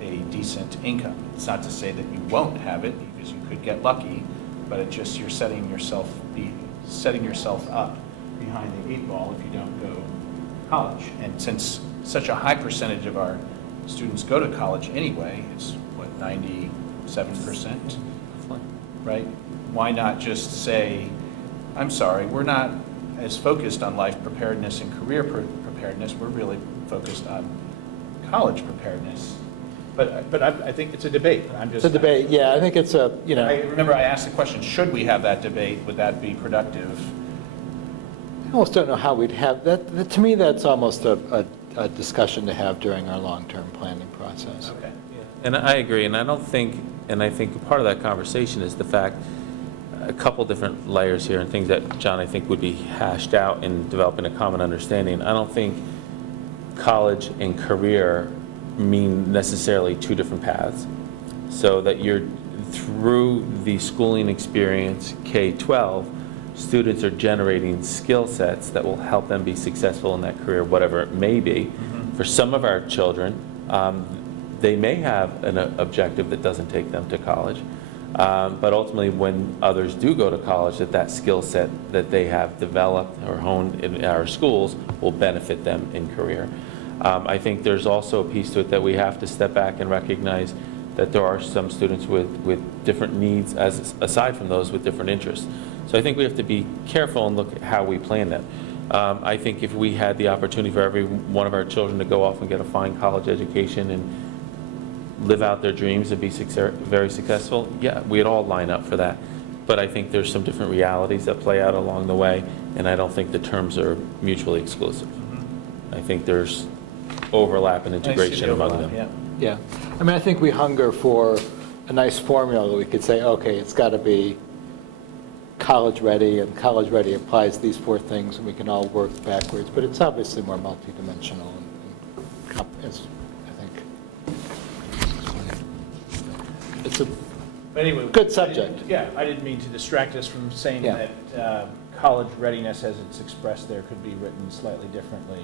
a decent income. It's not to say that you won't have it, because you could get lucky, but it's just you're setting yourself up behind the 8 ball if you don't go to college. And since such a high percentage of our students go to college anyway, it's what, 97%, right? Why not just say, I'm sorry, we're not as focused on life preparedness and career preparedness, we're really focused on college preparedness. But I think it's a debate. It's a debate, yeah, I think it's a, you know. I remember I asked the question, should we have that debate? Would that be productive? I almost don't know how we'd have that. To me, that's almost a discussion to have during our long-term planning process. Okay. And I agree, and I think part of that conversation is the fact, a couple different layers here and things that, John, I think would be hashed out in developing a common understanding. I don't think college and career mean necessarily two different paths. So that you're, through the schooling experience, K-12, students are generating skill sets that will help them be successful in that career, whatever it may be. For some of our children, they may have an objective that doesn't take them to college. But ultimately, when others do go to college, that skill set that they have developed or honed in our schools will benefit them in career. I think there's also a piece to it that we have to step back and recognize that there are some students with different needs, aside from those with different interests. So I think we have to be careful and look at how we plan that. I think if we had the opportunity for every one of our children to go off and get a fine college education and live out their dreams and be very successful, yeah, we'd all line up for that. But I think there's some different realities that play out along the way, and I don't think the terms are mutually exclusive. I think there's overlap and integration among them. Yeah. Yeah, I mean, I think we hunger for a nice formula that we could say, okay, it's got to be college ready, and college ready applies these 4 things, and we can all work backwards, but it's obviously more multidimensional, and I think it's a But anyway. Good subject. Yeah, I didn't mean to distract us from saying Yeah. that college readiness, as it's expressed there, could be written slightly differently.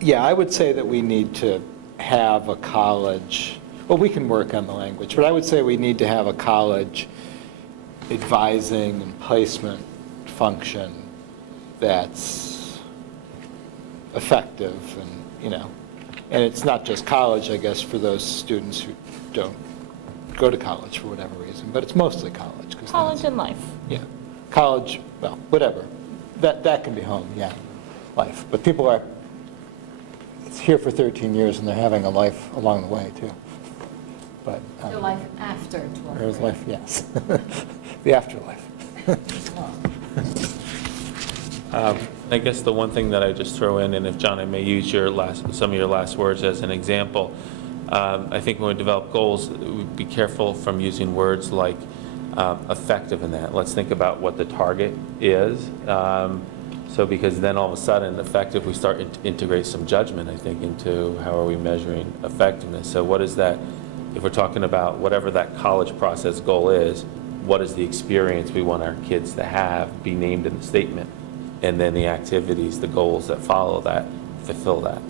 Yeah, I would say that we need to have a college, well, we can work on the language, but I would say we need to have a college advising and placement function that's effective, and, you know, and it's not just college, I guess, for those students who don't go to college for whatever reason, but it's mostly college. College and life. Yeah, college, well, whatever. That can be home, yeah, life. But people are here for 13 years, and they're having a life along the way, too. But The life after 12th there's grade. life, yes. The afterlife. I guess the one thing that I just throw in, and if, John, I may use some of your last words as an example, I think when we develop goals, we be careful from using words like effective in that. Let's think about what the target is. So because then all of a sudden, effective, we start to integrate some judgment, I think, into how are we measuring effectiveness. So what is that, if we're talking about whatever that college process goal is, what is the experience we want our kids to have, be named in the statement, and then the activities, the goals that follow that, fulfill that.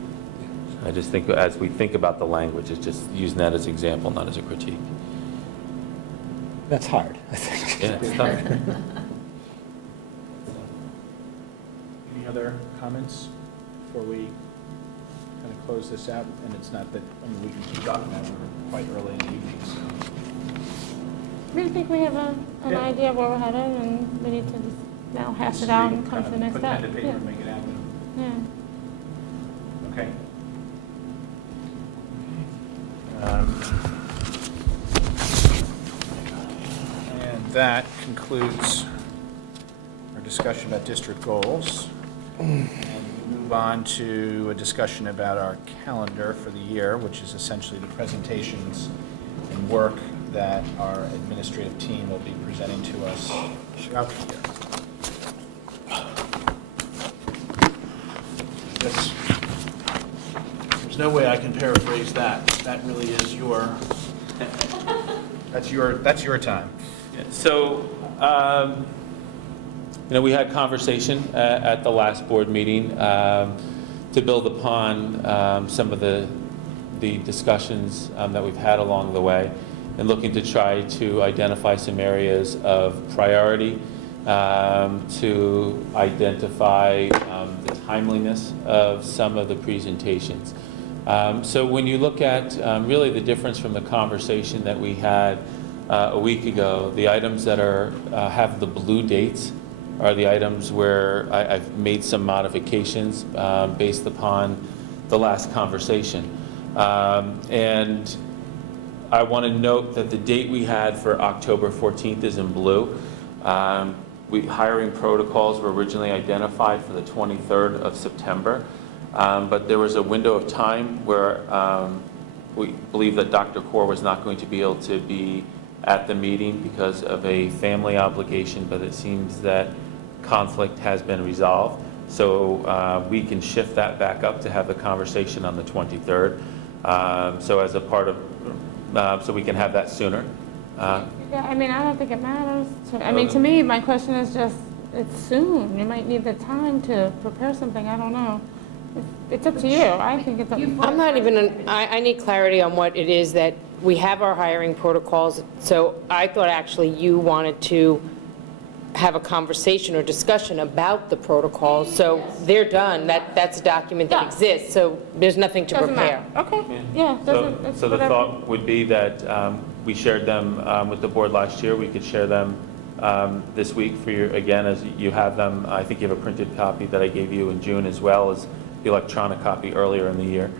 I just think as we think about the language, it's just using that as an example, not as a critique. That's hard, I think. Yeah, it's tough. Any other comments before we kind of close this out? And it's not that, I mean, we can keep talking about it, we're quite early in the evening, so. We think we have an Yeah. idea of where we're headed, and we need to just now hash it out and come to the next step. Put pen to paper Yeah. and make it happen. Yeah. Okay. And that concludes our discussion about district goals. And we move move on to a discussion about our calendar for the year, which is essentially the presentations and work that our administrative team will be presenting to us throughout the year. Yes. There's no way I can paraphrase that. That really is your, that's your time. So, we had conversation at the last board meeting to build upon some of the discussions that we've had along the way, and looking to try to identify some areas of priority, to identify the timeliness of some of the presentations. So when you look at really the difference from the conversation that we had a week ago, the items that are have the blue dates are the items where I've made some modifications based upon the last conversation. And I want to note that the date we had for October 14th is in blue. Hiring protocols were originally identified for the 23rd of September, but there was a window of time where we believe that Dr. Kaur was not going to be able to be at the meeting because of a family obligation, but it seems that conflict has been resolved. So we can shift that back up to have the conversation on the 23rd. So as a part of, so we can have that sooner. Yeah, I mean, I don't think it matters. To me, my question is just, it's soon. You might need the time to prepare something. I don't know. It's up to you. I think it's up to you. I'm not even, I need clarity on what it is that, we have our hiring protocols, so I thought actually you wanted to have a conversation or discussion about the protocols, so they're done, that's a document that Yeah. exists, so there's nothing to Doesn't prepare. matter. Okay, yeah, doesn't, it's So the whatever. thought would be that we shared them with the board last year. We could share them this week for you, again, as you have them. I think you have a printed copy that I gave you in June, as well as the electronic copy earlier in the year.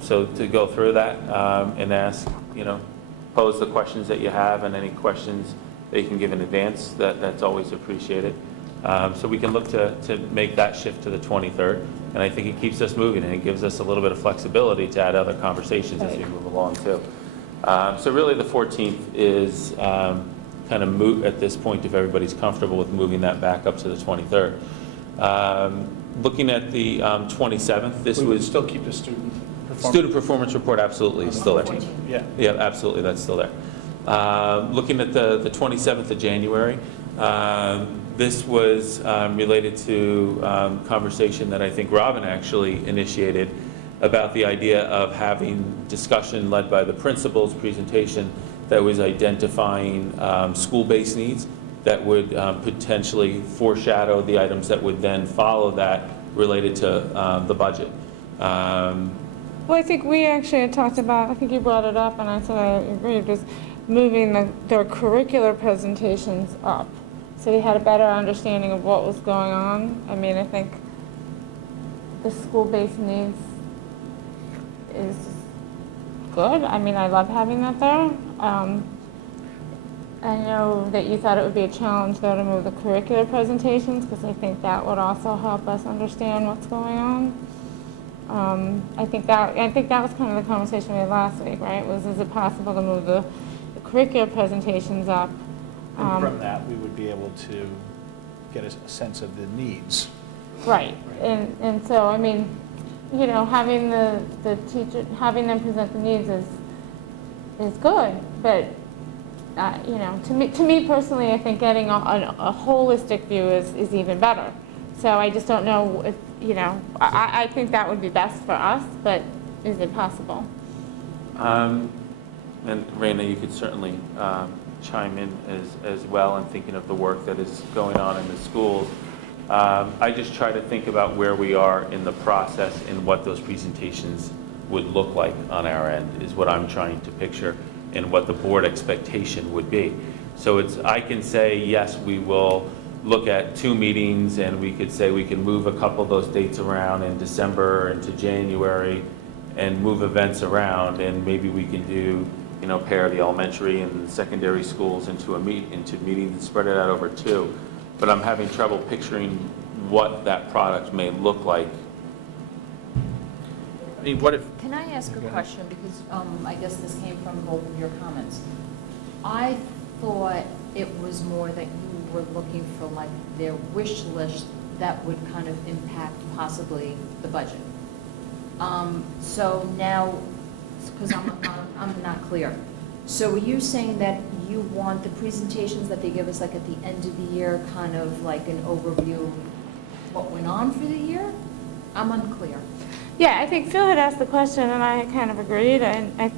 So to go through that and ask, pose the questions that you have, and any questions that you can give in advance, that's always appreciated. So we can look to make that shift to the 23rd, and I think it keeps us moving, and it gives us a little bit of flexibility to add other conversations as we move along too. So really the 14th is kind of moot at this point, if everybody's comfortable with moving that back up to the 23rd. Looking at the 27th, this We would was still keep the student performance. student performance report, absolutely, is still there. Yeah. Yeah, absolutely, that's still there. Looking at the 27th of January, this was related to conversation that I think Robin actually initiated about the idea of having discussion led by the principal's presentation that was identifying school-based needs that would potentially foreshadow the items that would then follow that related to the budget. Well, I think we actually had talked about, I think you brought it up, and I said I agreed, was moving their curricular presentations up. So we had a better understanding of what was going on. I mean, I think the school-based needs is good. I mean, I love having that there. I know that you thought it would be a challenge, though, to move the curricular presentations, because I think that would also help us understand what's going on. I think that was kind of the conversation we had last week, right? Is it possible to move the curricular presentations up? And from that, we would be able to get a sense of the needs. Right, and so, I mean, having the teacher, having them present the needs is good, but, to me personally, I think getting a holistic view is even better. So I just don't know if, I think that would be best for us, but is it possible? And Raina, you could certainly chime in as well in thinking of the work that is going on in the schools. I just try to think about where we are in the process and what those presentations would look like on our end, is what I'm trying to picture, and what the board expectation would be. So I can say, yes, we will look at 2 meetings, and we could say we can move a couple of those dates around in December into January and move events around, and maybe we can do, pair the elementary and secondary schools into meetings and spread it out over 2. But I'm having trouble picturing what that product may look like I mean, what if, Can I ask a question, because I guess this came from both of your comments. I thought it was more that you were looking for like their wish list that would kind of impact possibly the budget. So now, because I'm not clear. So are you saying that you want the presentations that they give us like at the end of the year, kind of like an overview of what went on for the year? I'm unclear. Yeah, I think Phil had asked the question, and I kind of agreed, and I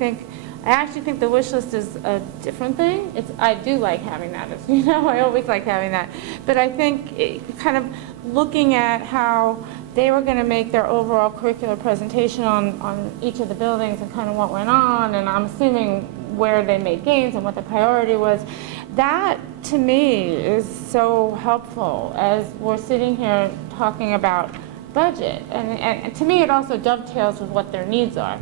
actually think the wish list is a different thing. I do like having that, as you know, I always like having that. But I think kind of looking at how they were going to make their overall curricular presentation on each of the buildings and kind of what went on, and I'm assuming where they made gains and what the priority was, that to me is so helpful as we're sitting here talking about budget. And to me, it also dovetails with what their needs are.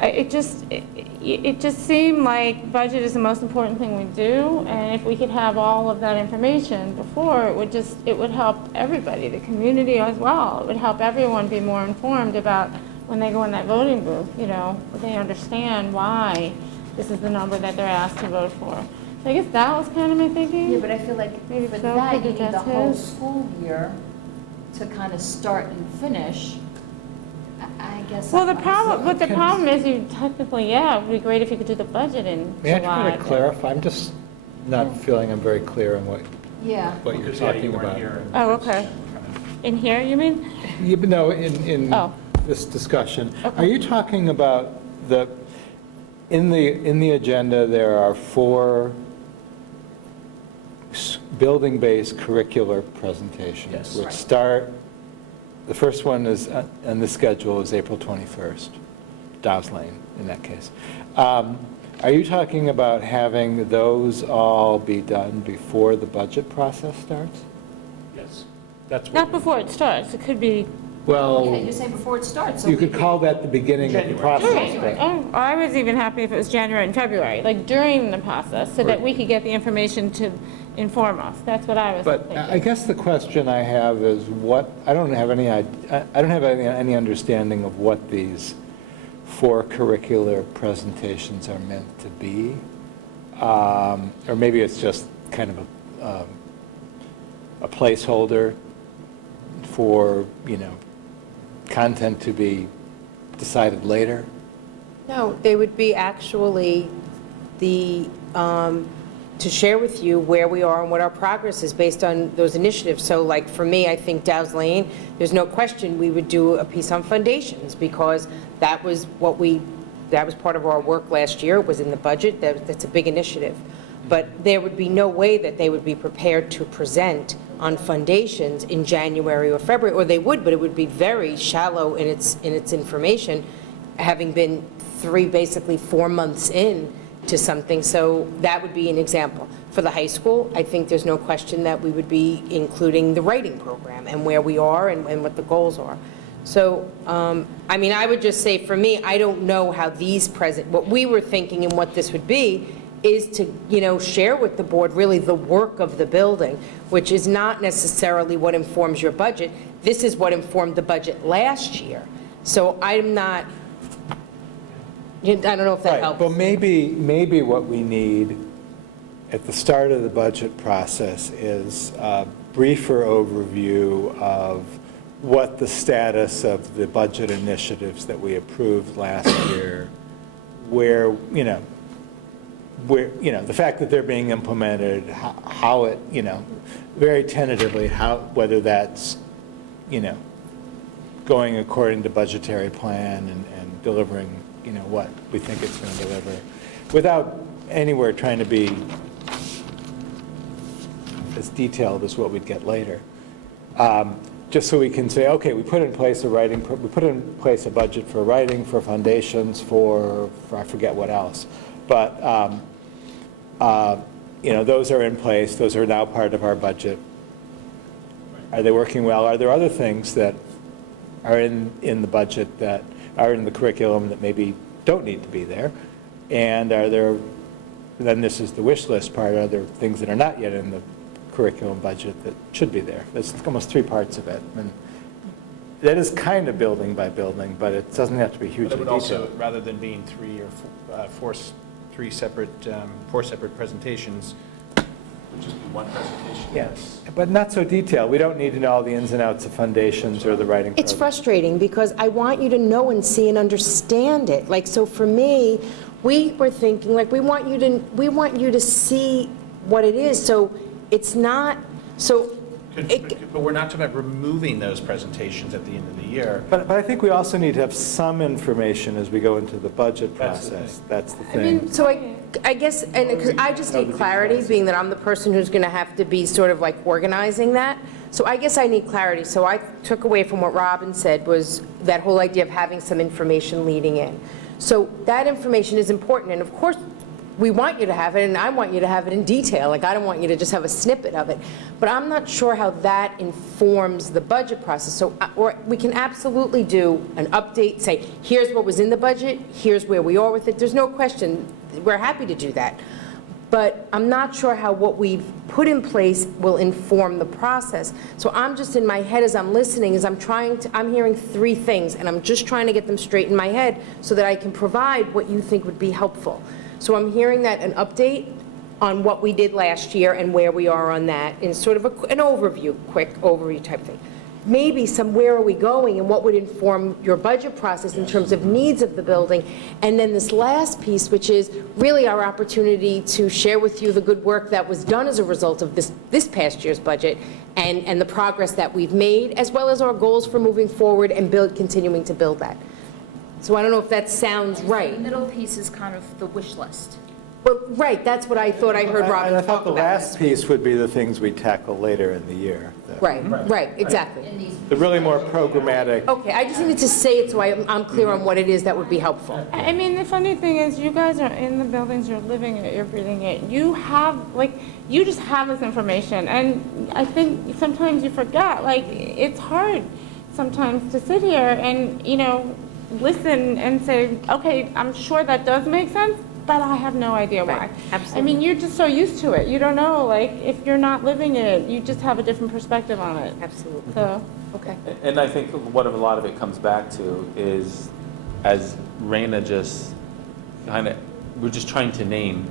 It just seemed like budget is the most important thing we do, and if we could have all of that information before, it would help everybody, the community as well. It would help everyone be more informed about when they go in that voting booth, they understand why this is the number that they're asked to vote for. So I guess that was kind of my thinking. Yeah, but I feel like Maybe for Phil that, could you need the address whole his. school year to kind of start and finish. I guess. Well, the I'm- problem is you technically, it would be great if you could do the budget in May I July. try to clarify? I'm just not feeling I'm very clear on what Yeah. you're because, yeah, you talking weren't about. here. Oh, okay. In here, you mean? Yeah, but no, in Oh. this discussion, Okay. are you talking about in the agenda, there are 4 building-based curricular presentations, Yes. which Right. start, the first one is, on the schedule is April 21st, Dow's Lane, in that case. Are you talking about having those all be done before the budget process starts? Yes, that's what. Not before it starts, it could be, Yeah, Well, you say before it starts. so you we could call that the beginning of the January. process, but... oh, I was even happy if it was January and February, like during the process, so that we could get the information to inform us. That's what I was But thinking. I guess the question I have is what, I don't have any understanding of what these 4 curricular presentations are meant to be. Or maybe it's just kind of a placeholder for, content to be decided later. No, they would be actually to share with you where we are and what our progress is based on those initiatives. So like for me, I think Dow's Lane, there's no question we would do a piece on foundations because that was part of our work last year. It was in the budget. That's a big initiative. But there would be no way that they would be prepared to present on foundations in January or February, or they would, but it would be very shallow in its information, having been basically 4 months in to something. So that would be an example. For the high school, I think there's no question that we would be including the writing program and where we are and what the goals are. So, I would just say for me, I don't know how what we were thinking and what this would be is to, share with the board really the work of the building, which is not necessarily what informs your budget. This is what informed the budget last year. So I'm not, I don't know if that Right, helps. but maybe what we need at the start of the budget process is a briefer overview of what the status of the budget initiatives that we approved last year, where, the fact that they're being implemented, how it, very tentatively, whether that's, going according to budgetary plan and delivering, what we think it's going to deliver, without anywhere trying to be as detailed as what we'd get later. Just so we can say, okay, we put in place a budget for writing, for foundations, for I forget what else. But, those are in place. Those are now part of our budget. Are they working well? Are there other things that are in the budget that are in the curriculum that maybe don't need to be there? And then this is the wish list part, are there things that are not yet in the curriculum budget that should be there? There's almost 3 parts of it. And that is kind of building by building, but it doesn't have to be But hugely it would also, detailed. rather than being four separate presentations, it would just be one presentation. Yes, but not so detailed. We don't need to know all the ins and outs of foundations or the writing It's program. frustrating because I want you to know and see and understand it. Like, so for me, we were thinking, like, we want you to see what it is. So it's not, so, But we're not talking about removing those presentations at the end of the year. But I think we also need to have some information as we go into the budget That's the process. That's the I thing. mean, so I guess, and because I just need clarity, being that I'm the person who's going to have to be sort of like organizing that. So I guess I need clarity. So I took away from what Robin said was that whole idea of having some information leading in. So that information is important, and of course, we want you to have it, and I want you to have it in detail. Like, I don't want you to just have a snippet of it. But I'm not sure how that informs the budget process. So or we can absolutely do an update, say, here's what was in the budget, here's where we are with it. There's no question, we're happy to do that. But I'm not sure how what we've put in place will inform the process. So I'm just in my head as I'm listening, as I'm hearing three things, and I'm just trying to get them straight in my head so that I can provide what you think would be helpful. So I'm hearing that an update on what we did last year and where we are on that in sort of an overview, quick overview type thing. Maybe some where are we going and what would inform your budget process in terms of needs of the building. And then this last piece, which is really our opportunity to share with you the good work that was done as a result of this past year's budget and the progress that we've made, as well as our goals for moving forward and continuing to build that. So I don't know if that sounds right. The middle piece is kind of the wish list. Well, right, that's what I thought I heard And Robin I talk thought the about. last piece would be the things we tackle later in the year. Right, exactly. In these. The really more programmatic. Okay, I just needed to say it so I'm clear on what it is that would be helpful. I mean, the funny thing is, you guys are in the buildings, you're living it, you're breathing it. You have, like, you just have this information, and I think sometimes you forget, like, it's hard sometimes to sit here and, listen and say, okay, I'm sure that does make sense, but I have no idea why. Right, absolutely. I mean, you're just so used to it. You don't know, like, if you're not living it, you just have a different perspective on it. Absolutely. So, Okay. And I think what a lot of it comes back to is, as Raina just we're just trying to name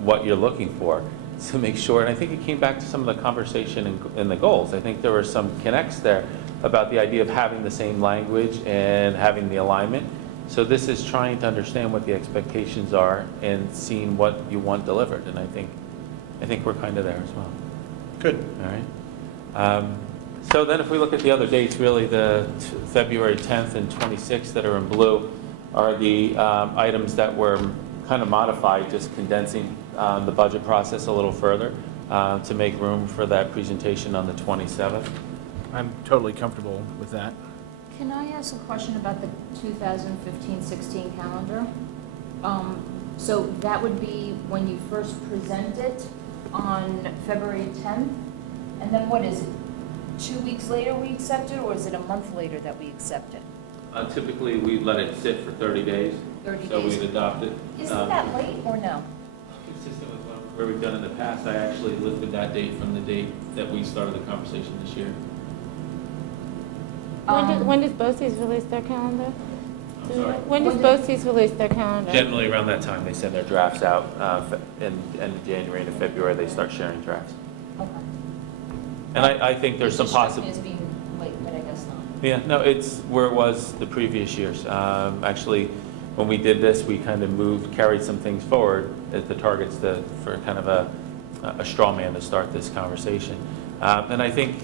what you're looking for to make sure, and I think it came back to some of the conversation in the goals. I think there were some connects there about the idea of having the same language and having the alignment. So this is trying to understand what the expectations are and seeing what you want delivered, and I think we're kind of there as well. Good. All right. So then if we look at the other dates, really the February 10th and 26th that are in blue are the items that were kind of modified, just condensing the budget process a little further to make room for that presentation on the 27th. I'm totally comfortable with that. Can I ask a question about the 2015-16 calendar? So that would be when you first present it on February 10th? And then what is it? 2 weeks later we accept it, or is it a month later that we accept it? Typically, we let it sit for 30 days. 30 So days. we'd adopt it. Isn't that late or no? Consistent with where we've done in the past, I actually lifted that date from the date that we started the conversation this year. when does BOCES release their calendar? I'm sorry. When does BOCES release their calendar? Generally around that time, they send their drafts out, in end of January to February, they start sharing drafts. Okay. And I think there's some It just struck me possible. as being late, but I guess not. Yeah, no, it's where it was the previous years. Actually, when we did this, we kind of carried some things forward as the targets for kind of a straw man to start this conversation. And I think,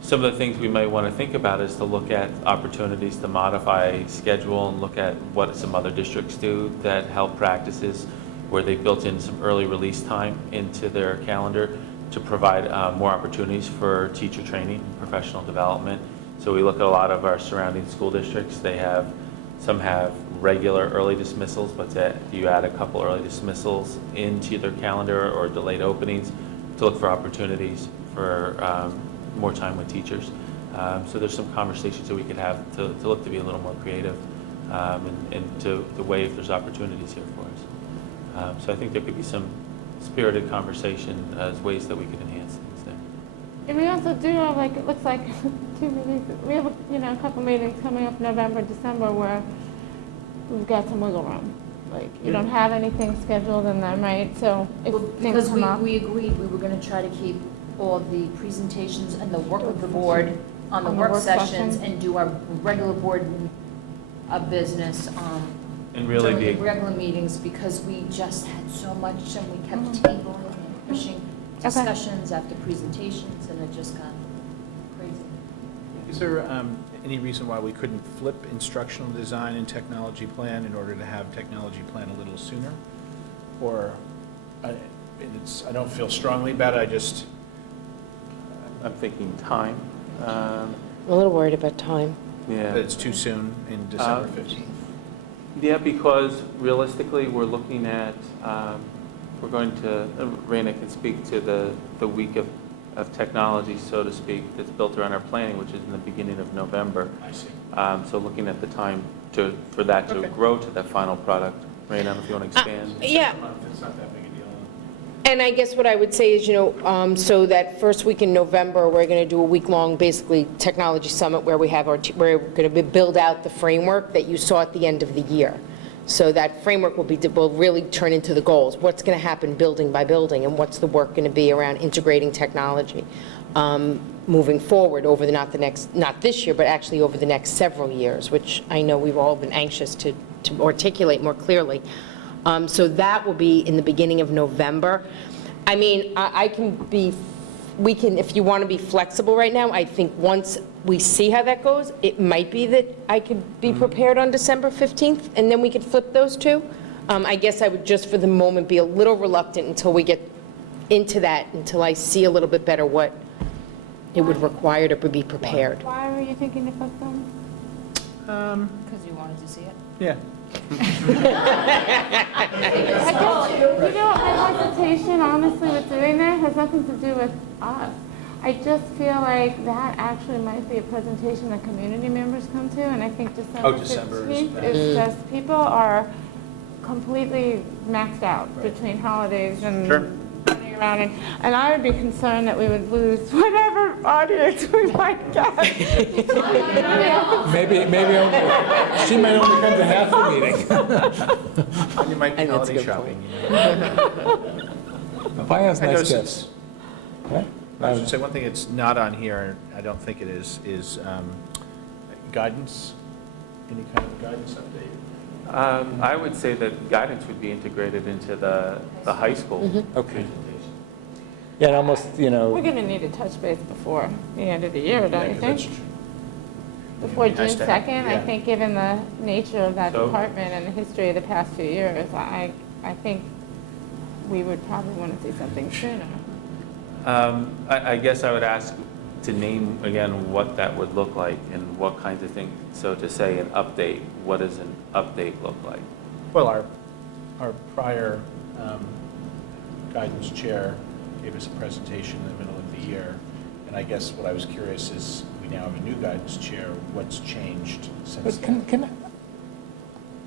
some of the things we might want to think about is to look at opportunities to modify schedule and look at what some other districts do that help practices where they've built in some early release time into their calendar to provide more opportunities for teacher training, professional development. So we look at a lot of our surrounding school districts. Some have regular early dismissals, but you add a couple early dismissals into their calendar or delayed openings to look for opportunities for more time with teachers. So there's some conversations that we could have to look to be a little more creative and to weigh if there's opportunities here for us. So I think there could be some spirited conversation as ways that we could enhance things there. And we also do have, like, it looks like 2 meetings, we have, a couple meetings coming up November, December, where we've got some wiggle room. Like, you don't have anything scheduled in them, right? So if Well, things because come up. we agreed we were going to try to keep all the presentations and the work of the board on the work sessions and do our regular board of business And really during the be, regular meetings, because we just had so much and we kept tabling and pushing Okay. discussions after presentations, and it just got crazy. Is there any reason why we couldn't flip instructional design and technology plan in order to have technology plan a little sooner? Or, I don't feel strongly about it, I'm thinking time. I'm a little worried about time. Yeah. that it's too soon in December 15th. Yeah, because realistically, we're looking at, we're going to, Raina can speak to the week of technology, so to speak, that's built around our planning, which is in the beginning of November. I see. So looking at the time for that to Okay. grow to that final product. Raina, I don't know if you want to expand. Yeah, It's not that big a deal. and I guess what I would say is, so that first week in November, we're going to do a week-long, basically, technology summit where we're going to build out the framework that you saw at the end of the year. So that framework will really turn into the goals. What's going to happen building by building, and what's the work going to be around integrating technology moving forward over not this year, but actually over the next several years, which I know we've all been anxious to articulate more clearly. So that will be in the beginning of November. I mean, we can, if you want to be flexible right now, I think once we see how that goes, it might be that I could be prepared on December 15th, and then we could flip those two. I guess I would just for the moment be a little reluctant until we get into that, until I see a little bit better what it would require to be prepared. Why were you thinking to flip them? Because you wanted to see it? Yeah. I guess, my hesitation, honestly, with doing that has nothing to do with us. I just feel like that actually might be a presentation that community members come to, and I think December 15th is just, people are completely maxed out between holidays and running around, and I would be concerned that we would lose whatever audience we might get. Maybe she might only come to half the meeting. And you might be I think that's a holiday good shopping. Buy us I know nice since- gifts. Right? I should say, one thing that's not on here, I don't think it is guidance, any kind of guidance update? I would say that guidance would be integrated into the high school Okay. Yeah, and almost, We're going to need a touch base before the end of the year, don't you think? Before June Nice to have, 2nd, I yeah. think, given the nature of that So- department and the history of the past few years, I think we would probably want to see something sooner. I guess I would ask to name again what that would look like and what kinds of things. So to say an update, what does an update look like? Well, our prior guidance chair gave us a presentation in the middle of the year, and I guess what I was curious is, we now have a new guidance chair, what's changed since but then?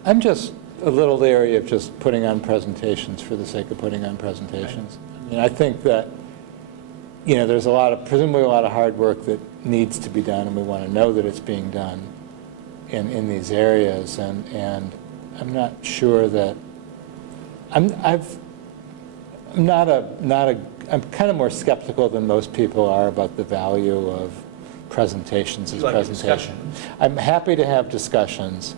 I'm just a little leery of just putting on presentations for the sake of putting on presentations. I mean, I think that, there's presumably a lot of hard work that needs to be done, and we want to know that it's being done in these areas, and I'm not sure that, I'm kind of more skeptical than most people are about the value of presentations as You like a presentations. discussion? I'm happy to have discussions.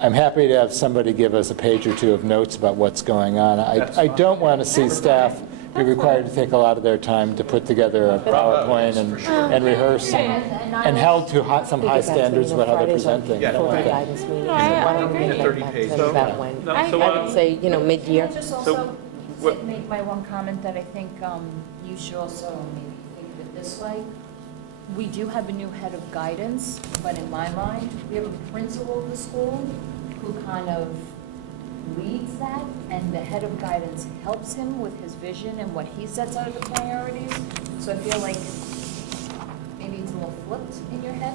I'm happy to have somebody give us a page or two of notes about what's going on. I don't want to see staff be required to take a lot of their time to put together a PowerPoint and rehearse and held to some high standards about how they're presenting. I don't want that. Guidance meeting. No, I Why don't we agree. get 30 back to pages. them about when? No, I- so, I would say, mid-year. Can I just So, also what- make my one comment that I think you should also maybe think of it this way? We do have a new head of guidance, but in my mind, we have a principal of the school who kind of leads that, and the head of guidance helps him with his vision and what he sets out as the priorities. So I feel like maybe it's a little flipped in your head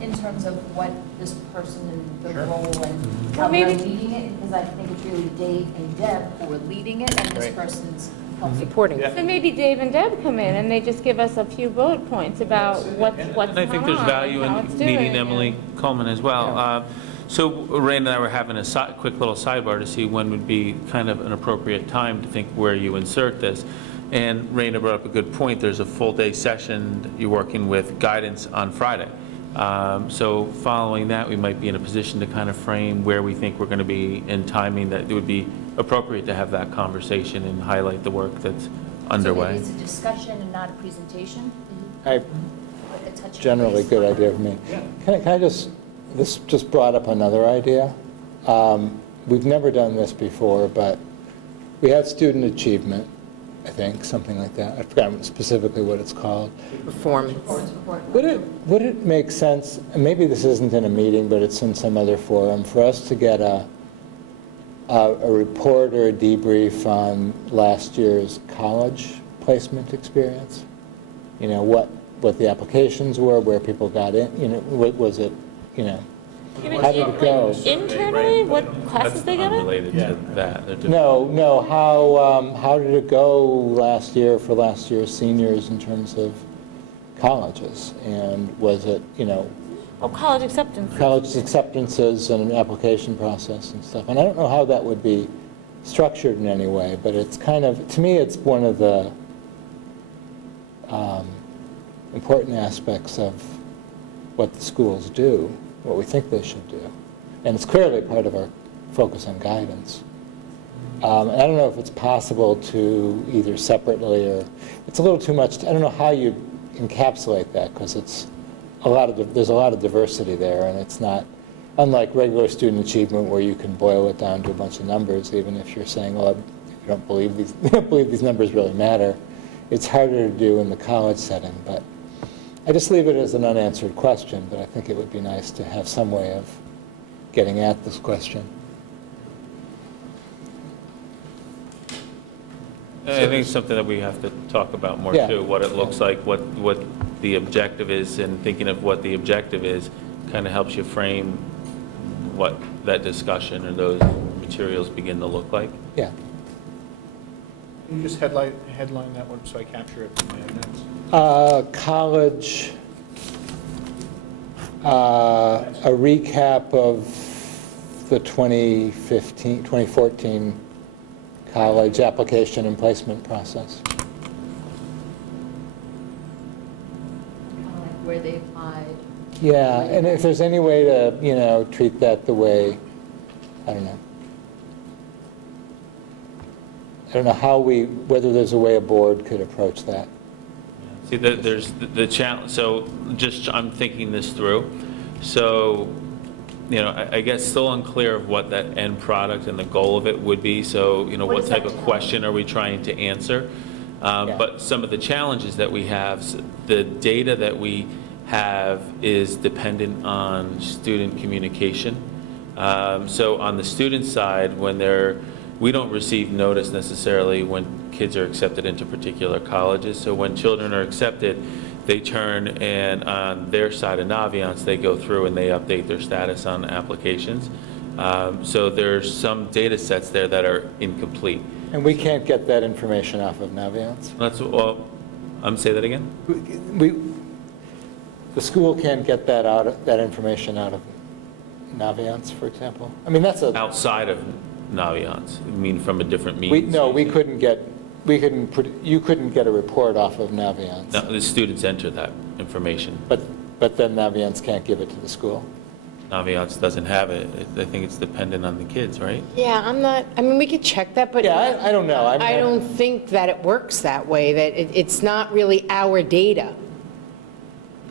in terms of what this person and the role and how Well, they're maybe- leading it, because I think it's really Dave and Deb who are leading it, and this Right. person's Supporting. So maybe Dave and Deb come in and they just give us a few bullet points about what's going on. And I think there's value and how it's in doing, meeting and- Emily Coleman as well. So Ray and I were having a quick little sidebar to see when would be kind of an appropriate time to think where you insert this. And Raina brought up a good point. There's a full-day session that you're working with guidance on Friday. So following that, we might be in a position to kind of frame where we think we're going to be in timing, that it would be appropriate to have that conversation and highlight the work that's So underway. maybe it's a discussion and not a presentation? I, With a touch of generally base. good idea for me. Can I just, this just brought up another idea. We've never done this before, but we have student achievement, I think, something like that. I forgot specifically what it's called. Performance. Would it make sense, and maybe this isn't in a meeting, but it's in some other forum, for us to get a report or a debrief on last year's college placement experience? You know, what the applications were, where people got in, you know, what was it, you know? You mean How did it go? Internally, what classes they got in? Unrelated to that. They're different. No, how did it go last year for last year's seniors in terms of colleges? And was it, you know, Oh, college acceptance. college acceptances and an application process and stuff? And I don't know how that would be structured in any way, but it's kind of, to me, it's one of the important aspects of what the schools do, what we think they should do. And it's clearly part of our focus on guidance. And I don't know if it's possible to either separately or, it's a little too much, I don't know how you encapsulate that, because it's there's a lot of diversity there, and it's not, unlike regular student achievement where you can boil it down to a bunch of numbers, even if you're saying, well, you don't believe these numbers really matter. It's harder to do in the college setting, but I just leave it as an unanswered question, but I think it would be nice to have some way of getting at this question. I think it's something that we have to talk about more Yeah. too, what it looks like, what the objective is, and thinking of what the objective is kind of helps you frame what that discussion or those materials begin to look like. Yeah. Can you just headline that one so I capture it in my notes? College, a recap of the 2014 college application and placement process. Kind of like where they applied. Yeah, and if there's any way to, you know, treat that the way, I don't know. I don't know how whether there's a way a board could approach that. See, there's the challenge, so just, I'm thinking this through. So, you know, I guess still unclear of what that end product and the goal of it would be. So, you know, What what does type that of tell question are we trying to answer? Yeah. But some of the challenges that we have, the data that we have is dependent on student communication. So on the student side, we don't receive notice necessarily when kids are accepted into particular colleges. So when children are accepted, they turn and on their side of Naviance, they go through and they update their status on applications. So there's some data sets there that are incomplete. And we can't get that information off of Naviance? Say that again? The school can't get that information out of Naviance, for example? I mean, that's a... Outside of Naviance, I mean from a different means. you couldn't get a report off of Naviance. No, the students enter that information. But then Naviance can't give it to the school? Naviance doesn't have it. I think it's dependent on the kids, right? Yeah, I mean, we could check that, but Yeah, I don't know. I don't think that it works that way, that it's not really our data.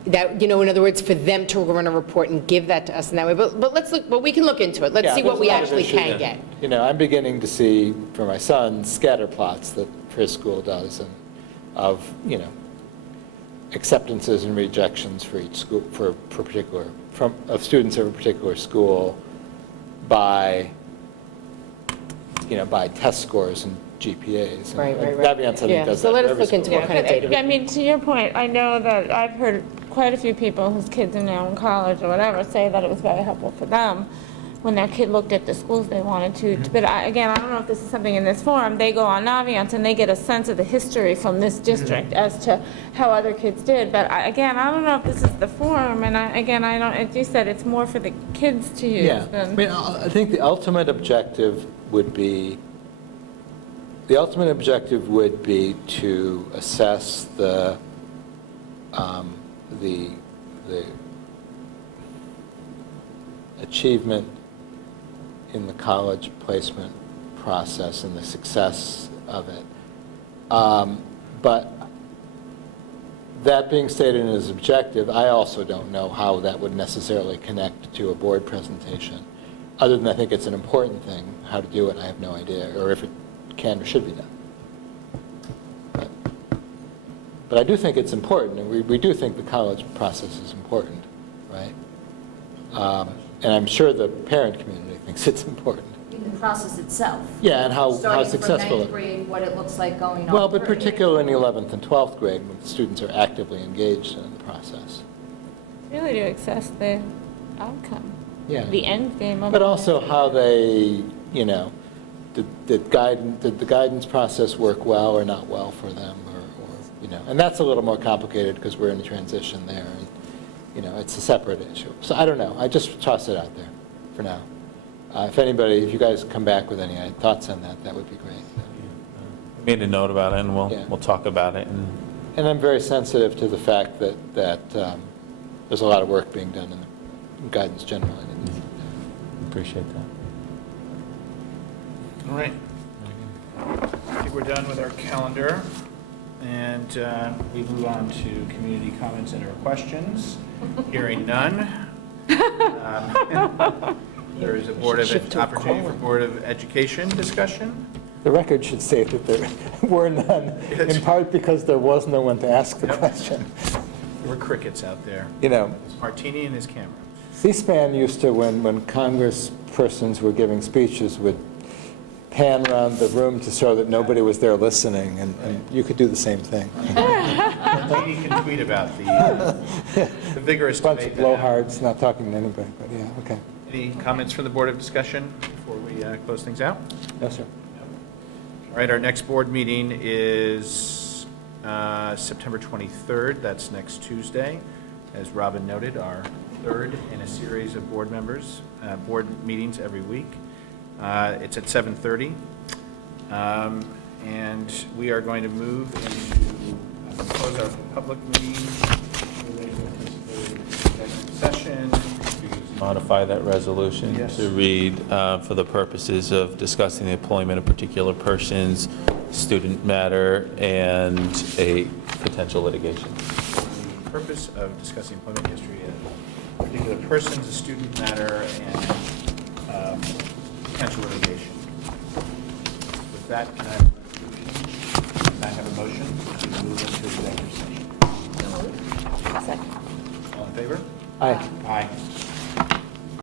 That, you know, in other words, for them to run a report and give that to us in that way. But let's look, but we can look into it. Let's Yeah, see what there's we a lot of actually issues. can get. You know, I'm beginning to see, for my son, scatter plots that his school does, and of, you know, acceptances and rejections for each school, of students of a particular school by, you know, by test scores and GPAs. And Right. Naviance, I think, Yeah, does so that let for us every look into school. what kind of data. I mean, to your point, I know that I've heard quite a few people whose kids are now in college or whatever say that it was very helpful for them. when their kid looked at the schools they wanted to. But again, I don't know if this is something in this forum, they go on Naviance and they get a sense of the history from this district as to how other kids did. But again, I don't know if this is the forum, and again, I don't, as you said, it's more for the kids to use Yeah, I than. mean, I think the ultimate objective would be to assess the achievement in the college placement process and the success of it. But that being stated as objective, I also don't know how that would necessarily connect to a board presentation. Other than I think it's an important thing. How to do it, I have no idea, or if it can or should be done. But I do think it's important, and we do think the college process is important, right? And I'm sure the parent community thinks it's important. In the process itself. Yeah, and how successful. Starting from ninth grade, what it looks like going on. Well, but through. particularly in the 11th and 12th grade, when the students are actively engaged in the process. Really to assess the outcome, Yeah. the end game of it. But also how they, you know, did the guidance process work well or not well for them, or you know, and that's a little more complicated because we're in a transition there, and, you know, it's a separate issue. So I don't know, I just toss it out there for now. If you guys come back with any thoughts on that, that would be great. Made a note about it, and Yeah. we'll talk about it. And I'm very sensitive to the fact that there's a lot of work being done in the guidance generally. Appreciate that. All right. I think we're done with our calendar, and we move on to community comments and or questions. Hearing none. There is a opportunity for Board of Education discussion. The record should say that there were none, in part because there was no one to ask the Yep. question. There were crickets out there. You know, It's Martini and his camera. C-SPAN used to, when congresspersons were giving speeches, would pan around the room to show that nobody was there listening, and you could do the same thing. Martini can tweet about the vigorous Bunch debate. of that happened. blowhards, not talking to anybody, but yeah, okay. Any comments from the Board of Discussion before we close things out? No, sir. All right, our next board meeting is September 23rd. That's next Tuesday. As Robin noted, our third in a series of board meetings every week. It's at 7:30. And we are going to move into, close our public meeting, session. Modify that resolution Yes. to read, for the purposes of discussing the employment of particular persons, student matter, and a potential litigation. The purpose of discussing employment history of particular persons, a student matter, and potential litigation. With that, can I have